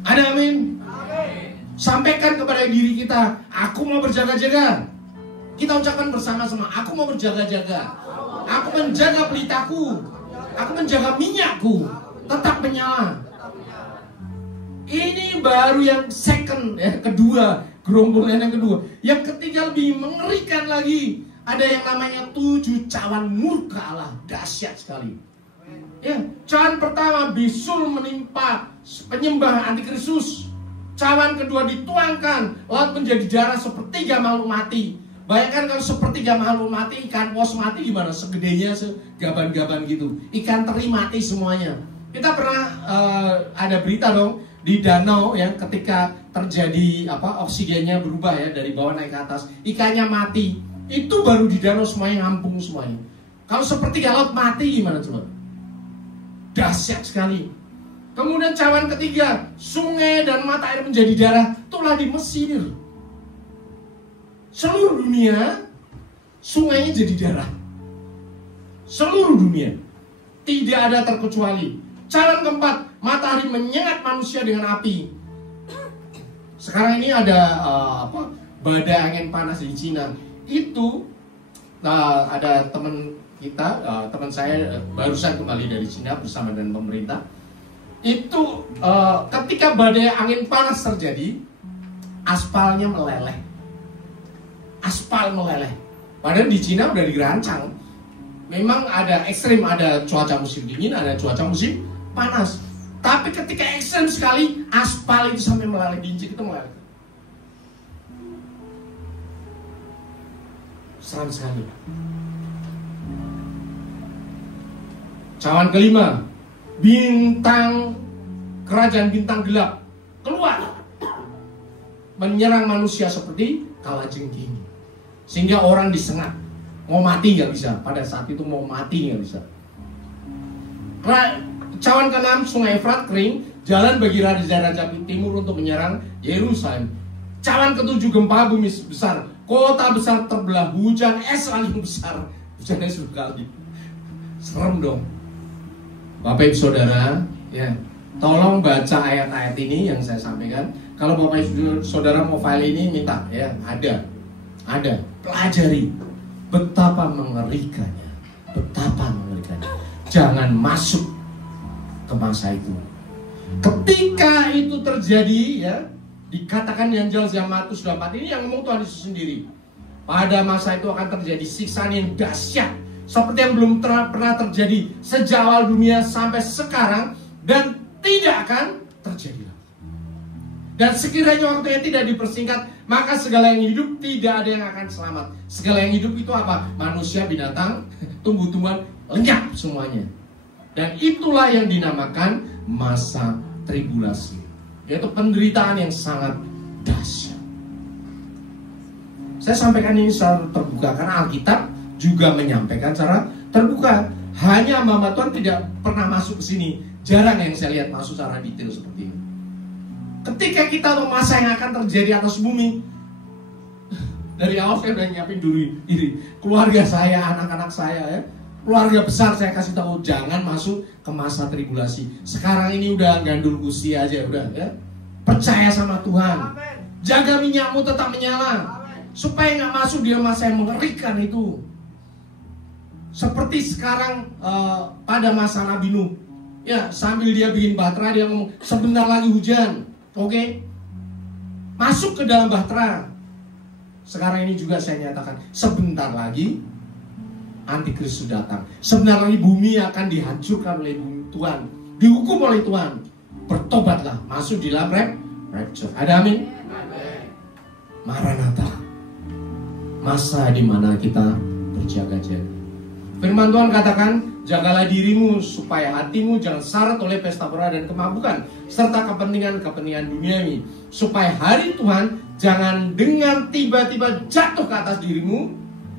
Ada amin? Sampaikan kepada diri kita, aku mau berjaga-jaga. Kita ucapkan bersama-sama, aku mau berjaga-jaga. Aku menjaga pelitaku, aku menjaga minyakku tetap menyala. Ini baru yang second, kedua, gerombolan yang kedua. Yang ketiga lebih mengerikan lagi. Ada yang namanya 7 cawan murka Allah, dahsyat sekali. Ya, cawan pertama bisul menimpa penyembah antikristus. Cawan kedua dituangkan, laut menjadi darah, sepertiga makhluk mati. Bayangkan kalau sepertiga makhluk mati, ikan pos mati gimana? Segedenya segaban-gaban gitu. Ikan teri mati semuanya. Kita pernah ada berita dong, di danau ya, ketika terjadi oksigennya berubah ya dari bawah naik ke atas, ikannya mati. Itu baru di danau semuanya ngampung semuanya. Kalau seperti laut mati gimana coba? Dahsyat sekali. Kemudian cawan ketiga, sungai dan mata air menjadi darah. Itulah di Mesir. Seluruh dunia sungainya jadi darah. Seluruh dunia, tidak ada terkecuali. Cawan keempat, matahari menyengat manusia dengan api. Sekarang ini ada badai angin panas di Cina. Itu ada teman kita, teman saya barusan kembali dari Cina bersama dengan pemerintah. Itu ketika badai angin panas terjadi, aspalnya meleleh. Aspal meleleh. Padahal di Cina udah dirancang. Memang ada ekstrim, ada cuaca musim dingin, ada cuaca musim panas. Tapi ketika ekstrim sekali, aspal itu sampai meleleh, binjik itu meleleh. Seram sekali. Cawan kelima, kerajaan bintang gelap keluar menyerang manusia seperti kalajengking, sehingga orang disengat, mau mati nggak bisa. Pada saat itu mau mati nggak bisa. Cawan keenam, sungai Efrat kering, jalan bagi raja-raja timur untuk menyerang Yerusalem. Cawan ketujuh, gempa bumi besar, kota besar terbelah, hujan es paling besar, hujan es sekali. Serem dong. Bapak Ibu Saudara, ya, tolong baca ayat-ayat ini yang saya sampaikan. Kalau Bapak Ibu Saudara mau file ini, minta ya, ada, pelajari betapa mengerikannya, Jangan masuk ke masa itu. Ketika itu terjadi, ya, dikatakan yang jelas yang Matius 24 ini yang ngomong Tuhan Yesus sendiri. Pada masa itu akan terjadi siksaan yang dahsyat, seperti yang belum pernah terjadi sejak awal dunia sampai sekarang, dan tidak akan terjadi lagi. Dan sekiranya waktunya tidak dipersingkat, maka segala yang hidup tidak ada yang akan selamat. Segala yang hidup itu apa? Manusia, binatang, tumbuh-tumbuhan, lenyap semuanya. Dan itulah yang dinamakan masa tribulasi, yaitu penderitaan yang sangat dahsyat. Saya sampaikan ini secara terbuka karena Alkitab juga menyampaikan secara terbuka. Hanya hamba Tuhan tidak pernah masuk ke sini. Jarang yang saya lihat masuk secara detail seperti ini. Ketika kita tahu masa yang akan terjadi atas bumi, dari awal saya udah nyiapin dulu diri, keluarga saya, anak-anak saya, ya, keluarga besar saya kasih tahu jangan masuk ke masa tribulasi. Sekarang ini udah gandul Gusti aja, udah ya. Percaya sama Tuhan. Jaga minyakmu tetap menyala, supaya nggak masuk dia masa yang mengerikan itu. Seperti sekarang pada masa Nabi Nuh, ya, sambil dia bikin bahtera dia ngomong sebentar lagi hujan, oke? Masuk ke dalam bahtera. Sekarang ini juga saya nyatakan sebentar lagi Antikristus datang. Sebentar lagi bumi akan dihancurkan oleh Tuhan, dihukum oleh Tuhan. Bertobatlah, masuk di dalam rapture. Ada amin? Maranatha, masa di mana kita berjaga-jaga. Firman Tuhan katakan, jagalah dirimu supaya hatimu jangan syarat oleh pesta pora dan kemabukan, serta kepentingan-kepentingan duniawi, supaya hari Tuhan jangan dengan tiba-tiba jatuh ke atas dirimu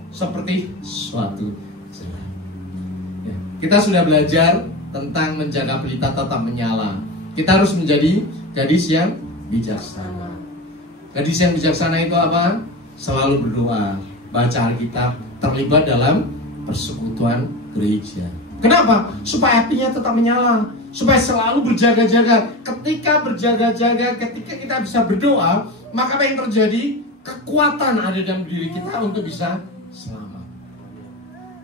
seperti suatu cerah. Ya, kita sudah belajar tentang menjaga pelita tetap menyala. Kita harus menjadi gadis yang bijaksana. Gadis yang bijaksana itu apa? Selalu berdoa, baca Alkitab, terlibat dalam persekutuan gereja. Kenapa? Supaya apinya tetap menyala, supaya selalu berjaga-jaga. Ketika berjaga-jaga, ketika kita bisa berdoa, maka apa yang terjadi? Kekuatan ada dalam diri kita untuk bisa selamat.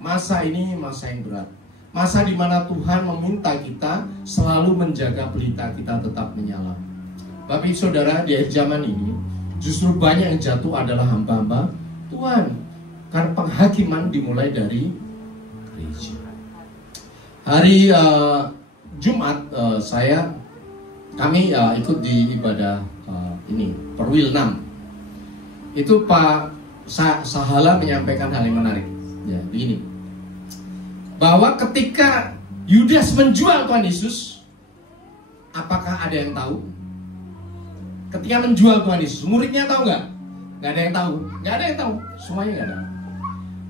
Masa ini masa yang berat, masa di mana Tuhan meminta kita selalu menjaga pelita kita tetap menyala. Bapak Ibu Saudara, di akhir zaman ini justru banyak yang jatuh adalah hamba-hamba Tuhan. Karena penghakiman dimulai dari gereja. Hari Jumat kami ikut di ibadah ini Perwil 6. Itu Pak Sahala menyampaikan hal yang menarik. Ya, begini. Bahwa ketika Yudas menjual Tuhan Yesus, apakah ada yang tahu? ketika menjual Tuhan Yesus. Muridnya tahu nggak? Nggak ada yang tahu. Nggak ada yang tahu. Semuanya nggak ada.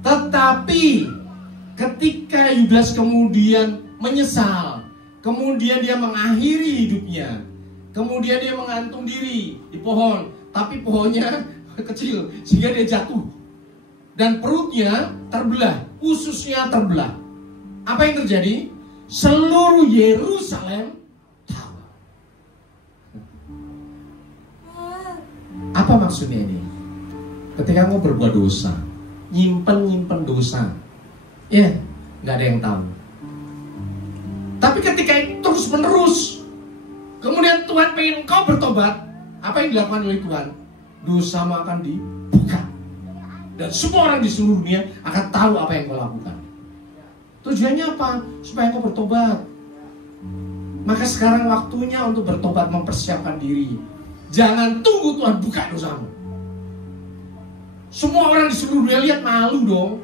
Tetapi ketika Yudas kemudian menyesal, kemudian dia mengakhiri hidupnya, kemudian dia mengantung diri di pohon, tapi pohonnya kecil sehingga dia jatuh dan perutnya terbelah, ususnya terbelah. Apa yang terjadi? Seluruh Yerusalem tahu. Apa maksudnya ini? Ketika engkau berbuat dosa, nyimpen dosa, ya nggak ada yang tahu. Tapi ketika itu terus menerus, kemudian Tuhan pengen engkau bertobat, apa yang dilakukan oleh Tuhan? Dosamu akan dibuka, dan semua orang di seluruh dunia akan tahu apa yang kau lakukan. Tujuannya apa? Supaya engkau bertobat. Maka sekarang waktunya untuk bertobat, mempersiapkan diri. Jangan tunggu Tuhan buka dosamu. Semua orang di seluruh dunia lihat, malu dong.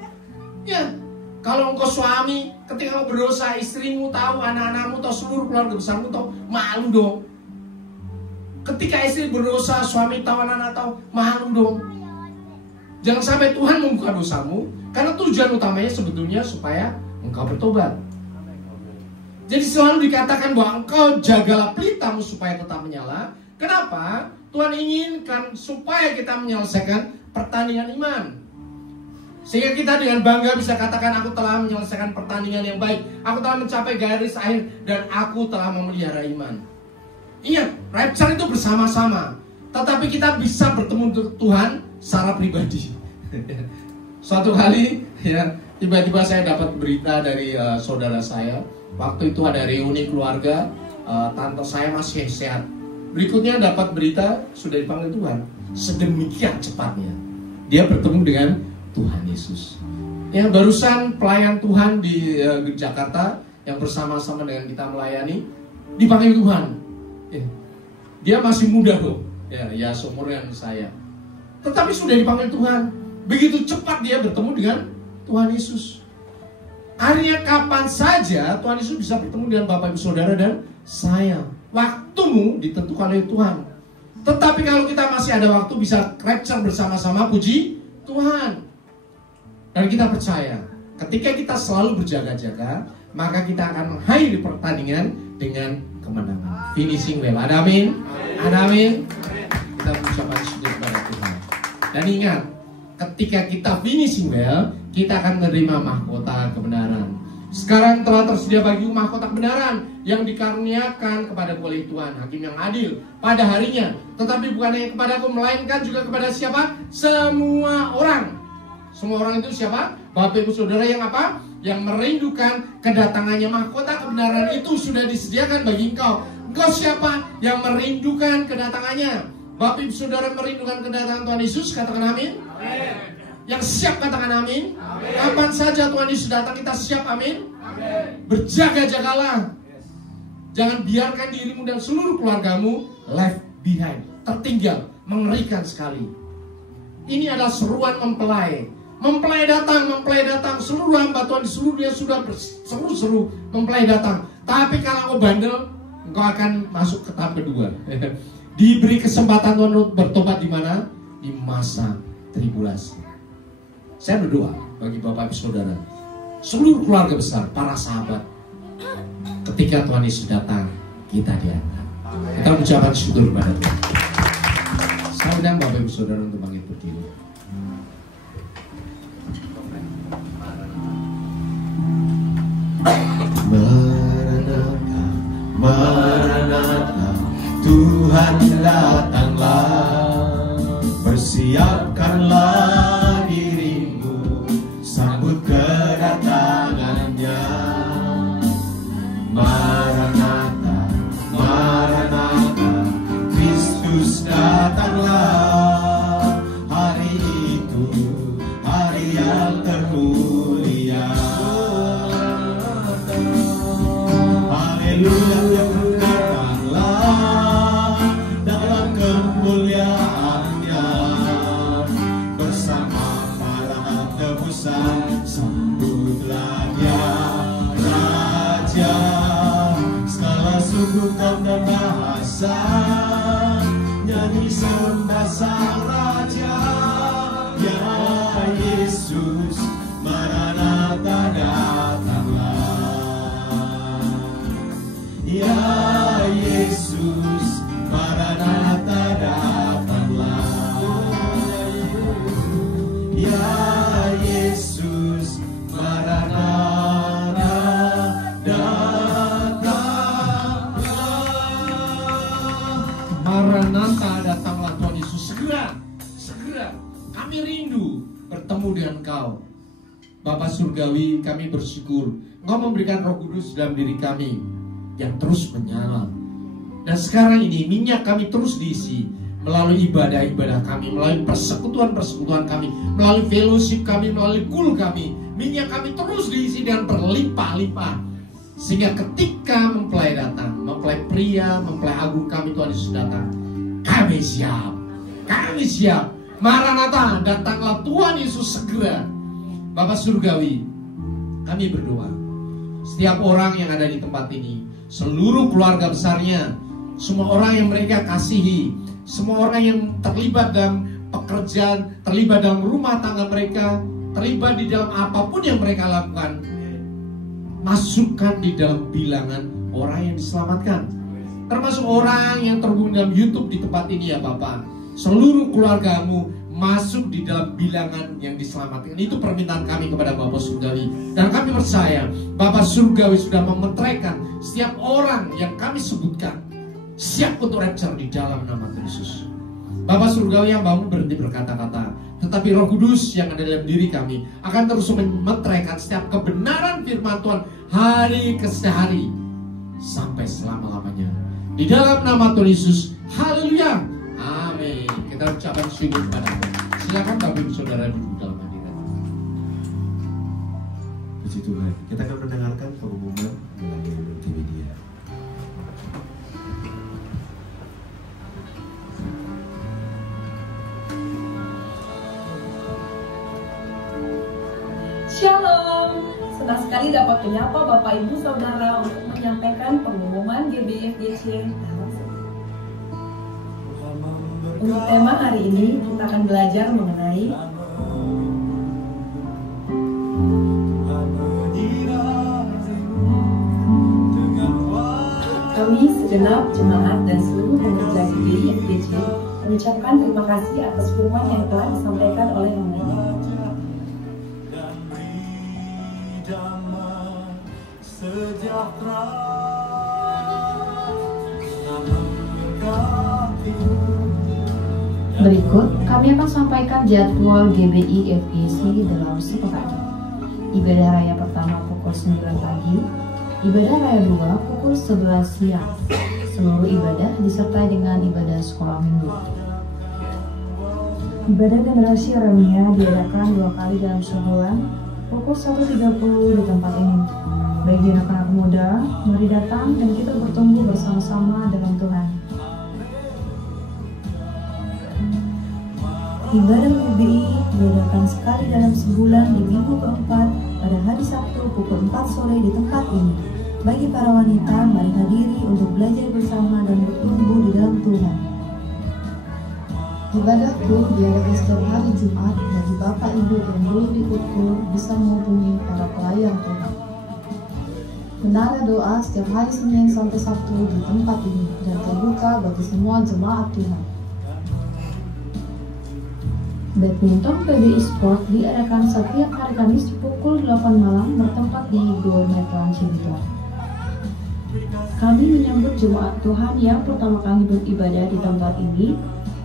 Ya, kalau engkau suami, ketika engkau berdosa, istrimu tahu, anak-anakmu tahu, seluruh keluarga besarmu tahu, malu dong. Ketika istri berdosa, suami tahu, anak-anak tahu, malu dong. Jangan sampai Tuhan membuka dosamu, karena tujuan utamanya sebetulnya supaya engkau bertobat. Jadi selalu dikatakan bahwa engkau jagalah pelitamu supaya tetap menyala. Kenapa? Tuhan inginkan supaya kita menyelesaikan pertandingan iman, sehingga kita dengan bangga bisa katakan, aku telah menyelesaikan pertandingan yang baik, aku telah mencapai garis akhir, dan aku telah memelihara iman. Ingat, rapture itu bersama-sama, tetapi kita bisa bertemu dengan Tuhan secara pribadi. Suatu kali, ya, tiba-tiba saya dapat berita dari saudara saya. Waktu itu ada reuni keluarga, tante saya masih sehat. Berikutnya dapat berita sudah dipanggil Tuhan. Sedemikian cepatnya dia bertemu dengan Tuhan Yesus. Yang barusan pelayan Tuhan di Jakarta yang bersama-sama dengan kita melayani dipanggil Tuhan. Dia masih muda loh, ya seumur yang saya. Tetapi sudah dipanggil Tuhan. Begitu cepat dia bertemu dengan Tuhan Yesus. Artinya kapan saja Tuhan Yesus bisa bertemu dengan Bapak Ibu Saudara dan saya. Waktumu ditentukan oleh Tuhan. Tetapi kalau kita masih ada waktu, bisa rapture bersama-sama, puji Tuhan. Dan kita percaya, ketika kita selalu berjaga-jaga, maka kita akan mengakhiri pertandingan dengan kemenangan. Finishing well. Ada amin? Ada amin? Kita mengucapkan syukur kepada Tuhan. Dan ingat, ketika kita finishing well, kita akan menerima mahkota kebenaran. Sekarang telah tersedia bagimu mahkota kebenaran yang dikaruniakan kepada oleh Tuhan, Hakim yang adil pada harinya. Tetapi bukan hanya kepadaku, melainkan juga kepada siapa? Semua orang. Semua orang itu siapa? Bapak Ibu Saudara yang apa? Yang merindukan kedatangannya. Mahkota kebenaran itu sudah disediakan bagi engkau. Engkau siapa yang merindukan kedatangannya? Bapak Ibu Saudara merindukan kedatangan Tuhan Yesus, katakan amin. Amin. Yang siap katakan amin. Amin. Kapan saja Tuhan Yesus datang, kita siap, amin. Amin. Berjaga-jagalah. Jangan biarkan dirimu dan seluruh keluargamu left behind, tertinggal. Mengerikan sekali. Ini adalah seruan mempelai. Mempelai datang. Seluruh hamba Tuhan di seluruh dunia sudah berseru-seru mempelai datang. Tapi kalau engkau bandel, engkau akan masuk ke tahap kedua. Diberi kesempatan Tuhan untuk bertobat di mana? Di masa tribulasi. Saya berdoa bagi Bapak Ibu Saudara, seluruh keluarga besar, para sahabat, ketika Tuhan Yesus datang, kita diangkat. Kita mengucapkan syukur kepada Tuhan. Saya undang Bapak Ibu Saudara untuk bangkit berdiri. Maranatha, Tuhan datanglah, bersiapkanlah dirimu, sambut kedatangannya. Maranatha, Maranatha, Kristus datanglah, hari itu, hari yang termulia. Haleluya, datanglah dalam kemuliaannya, bersama para tebusan, sambutlah dia Raja. Segala suku kaum dan bahasa nyanyi menyembah Sang Raja. Ya Yesus, Maranatha datanglah. Ya Yesus, Maranatha datanglah. Ya Yesus, Maranatha datanglah. Maranatha datanglah Tuhan Yesus. Segera, segera. Kami rindu bertemu dengan Engkau. Bapa Surgawi, kami bersyukur Engkau memberikan Roh Kudus dalam diri kami yang terus menyala. Dan sekarang ini minyak kami terus diisi melalui ibadah-ibadah kami, melalui persekutuan-persekutuan kami, melalui fellowship kami, melalui kul kami. Minyak kami terus diisi dengan berlimpah-limpah, sehingga ketika mempelai datang, mempelai pria, mempelai agung kami Tuhan Yesus datang, kami siap. Kami siap. Maranatha, datanglah Tuhan Yesus segera. Bapa Surgawi, kami berdoa setiap orang yang ada di tempat ini, seluruh keluarga besarnya, semua orang yang mereka kasihi, semua orang yang terlibat dalam pekerjaan, terlibat dalam rumah tangga mereka, terlibat di dalam apapun yang mereka lakukan, masukkan di dalam bilangan orang yang diselamatkan. Termasuk orang yang terhubung dalam YouTube di tempat ini ya Bapak. Seluruh keluargamu masuk di dalam bilangan yang diselamatkan. Itu permintaan kami kepada Bapak Surgawi. Dan kami percaya Bapak Surgawi sudah memeteraikan setiap orang yang kami sebutkan siap untuk rapture di dalam nama Yesus. Bapak Surgawi yang bangun berhenti berkata-kata, tetapi Roh Kudus yang ada dalam diri kami akan terus memeteraikan setiap kebenaran firman Tuhan hari ke hari sampai selama-lamanya. Di dalam nama Tuhan Yesus, haleluya, amin. Kita ucapkan syukur kepada Allah. Silakan Bapak Ibu Saudara duduk dalam hadirat. Puji Tuhan, kita akan mendengarkan pengumuman melalui multimedia. Shalom, senang sekali dapat menyapa Bapak Ibu Saudara untuk menyampaikan pengumuman GBFGC. Untuk tema hari ini kita akan belajar mengenai kami segenap jemaat dan seluruh pekerja GBFGC mengucapkan terima kasih atas firman yang telah disampaikan oleh Romo. Berikut kami akan sampaikan jadwal GBI FGC dalam sepekan. Ibadah raya pertama pukul 9 pagi, ibadah raya 2 pukul 11 siang. Seluruh ibadah disertai dengan ibadah sekolah minggu. Ibadah generasi Aramia diadakan 2 kali dalam sebulan pukul 1.30 di tempat ini. Bagi anak-anak muda, mari datang dan kita bertumbuh bersama-sama dengan Tuhan. Ibadah GBI diadakan sekali dalam sebulan di minggu keempat pada hari Sabtu pukul 4 sore di tempat ini. Bagi para wanita, mari hadiri untuk belajar bersama dan bertumbuh di dalam Tuhan. Ibadah kur diadakan setiap hari Jumat. Bagi Bapak Ibu yang belum ikut kur bisa menghubungi para pelayan Tuhan. Menara doa setiap hari Senin sampai Sabtu di tempat ini dan terbuka bagi semua jemaat Tuhan. Badminton PBI Sport diadakan setiap hari Kamis pukul 8 malam bertempat di Gor Metlan Cibitung. Kami menyambut jemaat Tuhan yang pertama kali beribadah di tempat ini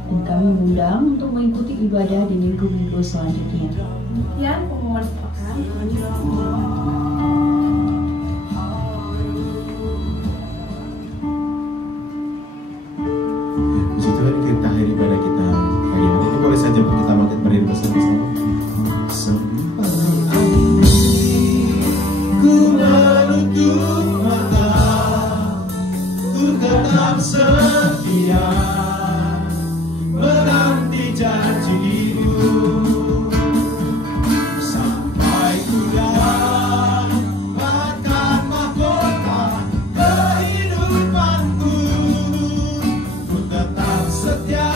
dan kami mengundang untuk mengikuti ibadah di minggu-minggu selanjutnya. Demikian pengumuman sepekan. Puji Tuhan, kita akhiri ibadah kita pagi hari ini. Boleh saja kita bangkit berdiri bersama-sama. Sampai ku menutup mata, ku tetap setia menanti janji-Mu sampai ku dapatkan mahkota kehidupanku. Ku tetap setia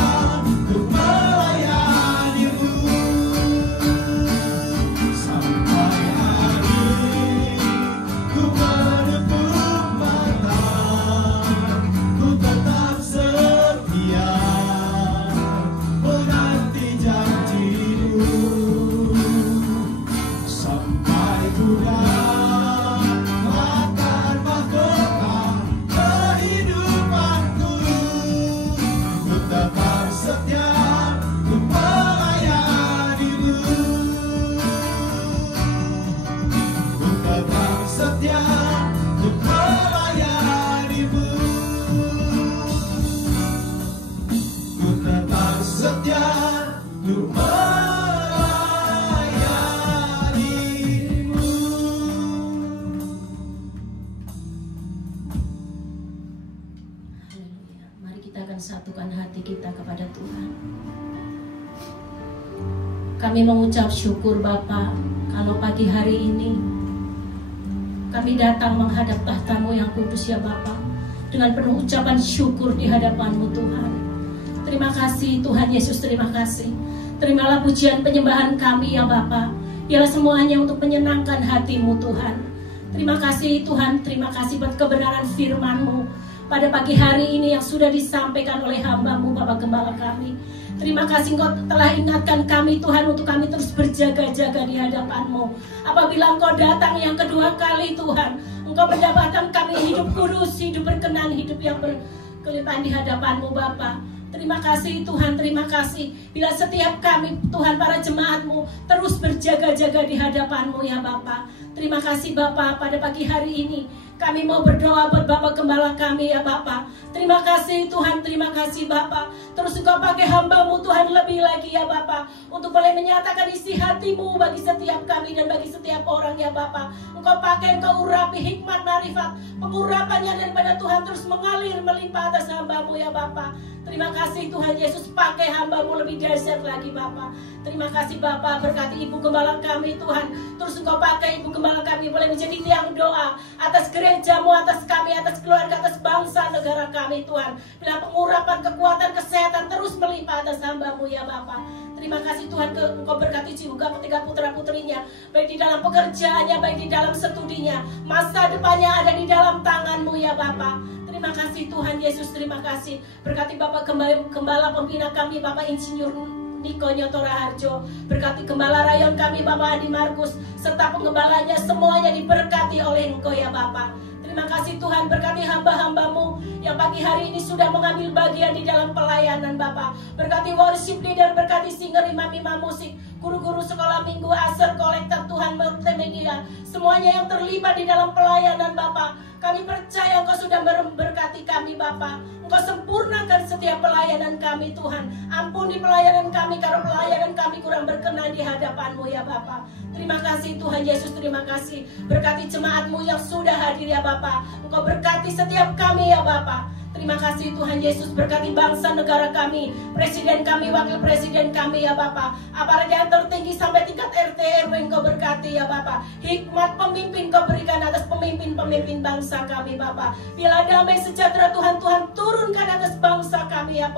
Satukan hati kita kepada Tuhan. Kami mengucap syukur Bapa, kalau pagi hari ini kami datang menghadap tahta-Mu yang kudus ya Bapa, dengan penuh ucapan syukur di hadapan-Mu Tuhan. Terima kasih Tuhan Yesus, terima kasih. Terimalah pujian penyembahan kami ya Bapa. Biarlah semuanya untuk menyenangkan hati-Mu Tuhan. Terima kasih Tuhan, terima kasih buat kebenaran firman-Mu pada pagi hari ini yang sudah disampaikan oleh hamba-Mu Bapak Gembala kami. Terima kasih Engkau telah ingatkan kami Tuhan untuk kami terus berjaga-jaga di hadapan-Mu. Apabila Engkau datang yang kedua kali Tuhan, Engkau mendapatkan kami hidup kudus, hidup berkenan, hidup yang berkelimpahan di hadapan-Mu Bapa. Terima kasih Tuhan, terima kasih. Bila setiap kami Tuhan para jemaat-Mu terus berjaga-jaga di hadapan-Mu ya Bapa. Terima kasih Bapa, pada pagi hari ini kami mau berdoa buat Bapak Gembala kami ya Bapa. Terima kasih Tuhan, terima kasih Bapa. Terus Engkau pakai hamba-Mu Tuhan lebih lagi ya Bapa, untuk boleh menyatakan isi hati-Mu bagi setiap kami dan bagi setiap orang ya Bapa. Engkau pakai, Engkau urapi hikmat marifat, pengurapannya daripada Tuhan terus mengalir melimpah atas hamba-Mu ya Bapa. Terima kasih Tuhan Yesus, pakai hamba-Mu lebih dahsyat lagi Bapa. Terima kasih Bapa, berkati Ibu Gembala kami Tuhan. Terus Engkau pakai Ibu Gembala kami boleh menjadi tiang doa atas gereja-Mu, atas kami, atas keluarga, atas bangsa negara kami Tuhan. Bila pengurapan, kekuatan, kesehatan terus melimpah atas hamba-Mu ya Bapa. Terima kasih Tuhan, Engkau berkati juga ketiga putra-putrinya, baik di dalam pekerjaannya, baik di dalam studinya. Masa depannya ada di dalam tangan-Mu ya Bapa. Terima kasih Tuhan Yesus, terima kasih. Berkati Bapak Gembala pembina kami, Bapak Insinyur Niko Nyotora Harjo. Berkati Gembala Rayon kami, Bapak Adi Markus, serta penggembalanya semuanya diberkati oleh Engkau ya Bapak. Terima kasih Tuhan, berkati hamba-hamba-Mu yang pagi hari ini sudah mengambil bagian di dalam pelayanan Bapak. Berkati worship leader, berkati singer, imam-imam musik, guru-guru sekolah minggu, aser, kolektor Tuhan, multimedia, semuanya yang terlibat di dalam pelayanan Bapak. Kami percaya Engkau sudah memberkati kami Bapa. Engkau sempurnakan setiap pelayanan kami Tuhan. Ampuni pelayanan kami kalau pelayanan kami kurang berkenan di hadapan-Mu ya Bapa. Terima kasih Tuhan Yesus, terima kasih. Berkati jemaat-Mu yang sudah hadir ya Bapa. Engkau berkati setiap kami ya Bapa. Terima kasih Tuhan Yesus, berkati bangsa negara kami, presiden kami, wakil presiden kami ya Bapa. Aparat yang tertinggi sampai tingkat RT RW Engkau berkati ya Bapa. Hikmat pemimpin Kau berikan atas pemimpin-pemimpin bangsa kami Bapa. Bila damai sejahtera Tuhan turunkan atas bangsa kami ya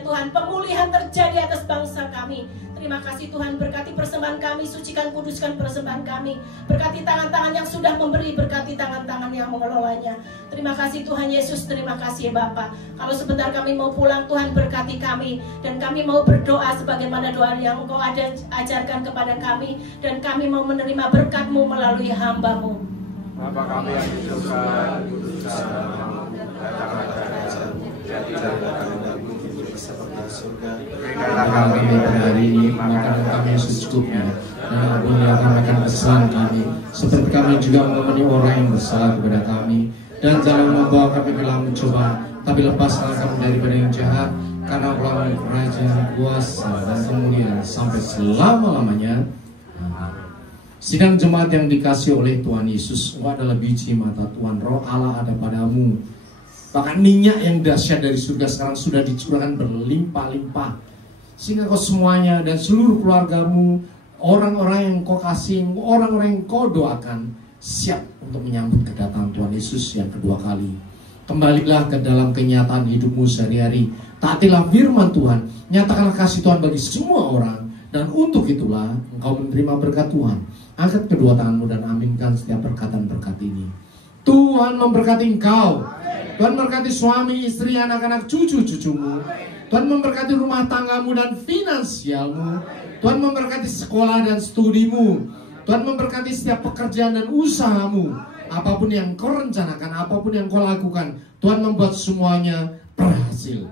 Tuhan, pemulihan terjadi atas bangsa kami. Terima kasih Tuhan, berkati persembahan kami, sucikan, kuduskan persembahan kami. Berkati tangan-tangan yang sudah memberi, berkati tangan-tangan yang mengelolanya. Terima kasih Tuhan Yesus, terima kasih Bapa. Kalau sebentar kami mau pulang, Tuhan berkati kami. Dan kami mau berdoa sebagaimana doa yang Engkau ajarkan kepada kami. Dan kami mau menerima berkat-Mu melalui hamba-Mu. Bapa kami yang di surga, kuduskan namamu, datanglah kerajaanmu, jadilah kehendakmu seperti surga. Berikanlah kami pada hari ini makanan kami yang secukupnya, dan ampunilah kami akan kesalahan kami, seperti kami juga mengampuni orang yang bersalah kepada kami. Dan jangan membawa kami ke dalam pencobaan, tapi lepaskanlah kami daripada yang jahat, karena Engkau kerajaan, kuasa, dan kemuliaan sampai selama-lamanya. Sidang jemaat yang dikasih oleh Tuhan Yesus, Engkau adalah biji mata Tuhan, Roh Allah ada padamu. Bahkan minyak yang dahsyat dari surga sekarang sudah dicurahkan berlimpah-limpah, sehingga kau semuanya dan seluruh keluargamu, orang-orang yang kau kasih, orang-orang yang kau doakan, siap untuk menyambut kedatangan Tuhan Yesus yang kedua kali. Kembalilah ke dalam kenyataan hidupmu sehari-hari. Taatilah firman Tuhan, nyatakanlah kasih Tuhan bagi semua orang, dan untuk itulah engkau menerima berkat Tuhan. Angkat kedua tanganmu dan aminkan setiap perkataan-berkat ini. Tuhan memberkati engkau. Tuhan memberkati suami, istri, anak-anak, cucu-cucumu. Tuhan memberkati rumah tanggamu dan finansialmu. Tuhan memberkati sekolah dan studimu. Tuhan memberkati setiap pekerjaan dan usahamu. Apapun yang kau rencanakan, apapun yang kau lakukan, Tuhan membuat semuanya berhasil.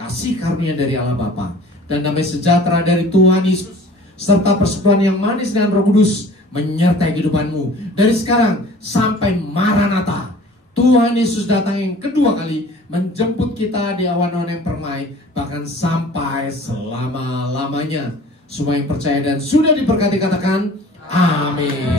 Kasih karunia dari Allah Bapa dan damai sejahtera dari Tuhan Yesus serta persekutuan yang manis dengan Roh Kudus menyertai kehidupanmu dari sekarang sampai Maranatha. Tuhan Yesus datang yang kedua kali menjemput kita di awan-awan yang permai, bahkan sampai selama-lamanya. Semua yang percaya dan sudah diberkati katakan amin.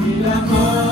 Bila